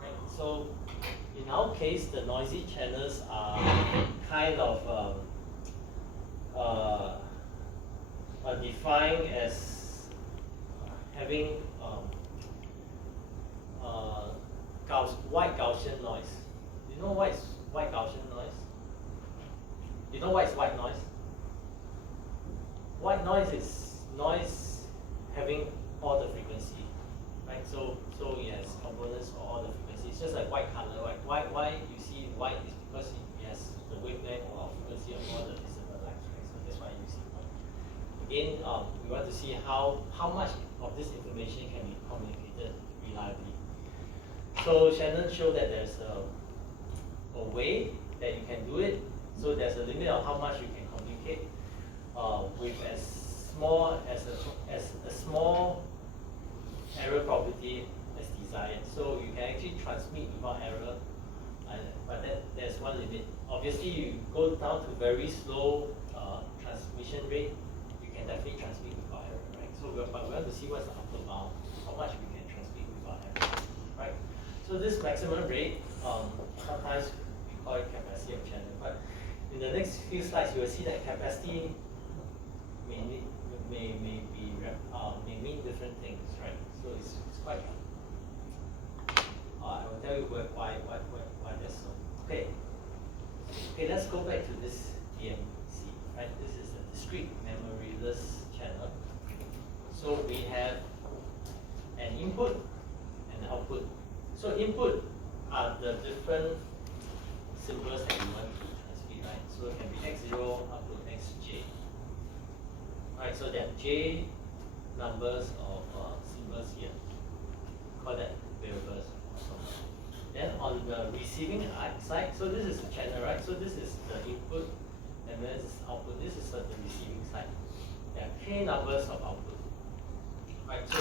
Right? So, in our case, the noisy channels are kind of defined as having white Gaussian noise. You know what is white Gaussian noise? You know what is white noise? White noise is noise having all the frequency, right? So it has components for all the frequencies. It's just like white color, right? Why you see white is because it has the wavelength or frequency of all the visible lights, right? So that's why you see white. Again, we want to see how much of this information can be communicated reliably. So Shannon showed that there's a way that you can do it. So there's a limit of how much you can communicate with as small as a small error probability as desired. So you can actually transmit without error, but then there's one limit. Obviously, you go down to very slow transmission rate, you can definitely transmit without error, right? So, but we want to see what's the upper bound, how much we can transmit without error, right? So this maximum rate, sometimes we call it capacity of channel, but in the next few slides, you will see that capacity may mean different things, right? So it's quite. I will tell you why that's so. Okay, let's go back to this DMC, right? This is a discrete memoryless channel. So we have an input and an output. So input are the different symbols that we want to transmit, right? So it can be x0, output xj. Right, so there are j numbers of symbols here. Call that variables. Then on the receiving side, so this is the channel, right? So this is the input, and then this is output. This is the receiving side. There are k numbers of output. Right, so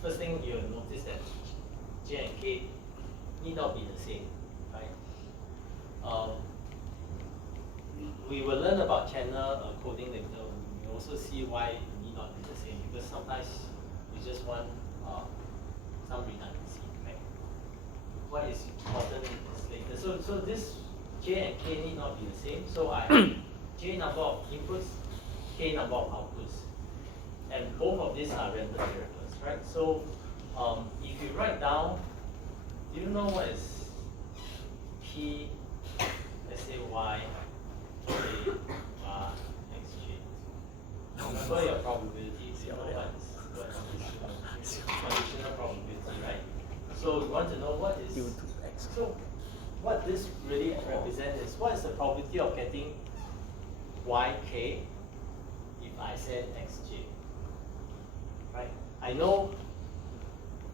first thing you'll notice that j and k need not be the same, right? We will learn about channel coding later. We will also see why it need not be the same, because sometimes you just want some redundancy, right? What is important is later. So this j and k need not be the same. So I have j number of inputs, k number of outputs, and both of these are random variables, right? So if you write down, do you know what is p? Let's say y, k, r, xj. Remember your probability. You know what is conditional probability, right? So you want to know what is. So what this really represents is what is the probability of getting yk if I said xj. Right? I know,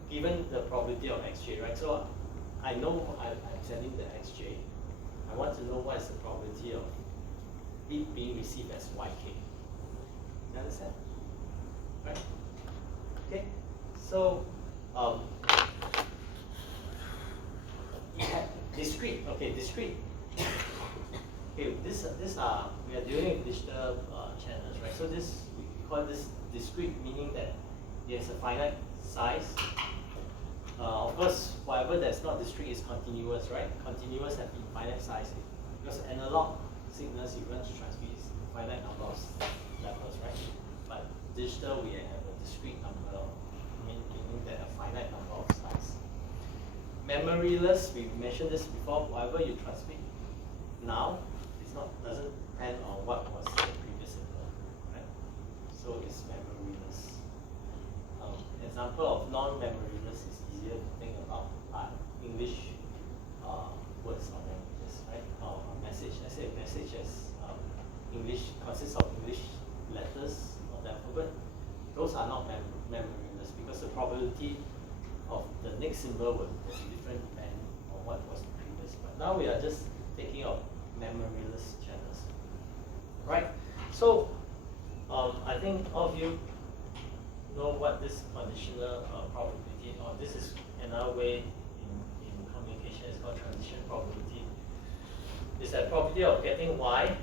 given the probability of xj, right? So I know I'm sending the xj. I want to know what is the probability of it being received as yk. You understand? Right? Okay. So you have discrete. Okay, discrete. Okay, this are we are dealing with digital channels, right? So this we call this discrete, meaning that it has a finite size. Of course, whatever that's not discrete is continuous, right? Continuous have infinite size. because analog signals you want to transmit is finite number of levels, right? But digital we have a discrete number, meaning that a finite number of sites. Memoryless, we mentioned this before, whatever you transmit now doesn't depend on what was the previous symbol, right? So it's memoryless. Example of non-memoryless is easier to think about English words or languages, right? Or a message. Let's say a message as English consists of English letters of the alphabet. Those are not memoryless because the probability of the next symbol will be different depending on what was the previous. But now we are just taking of memoryless channels, right? So I think all of you know what this conditional probability, or this is another way in communication is called transition probability. It's that probability of getting Y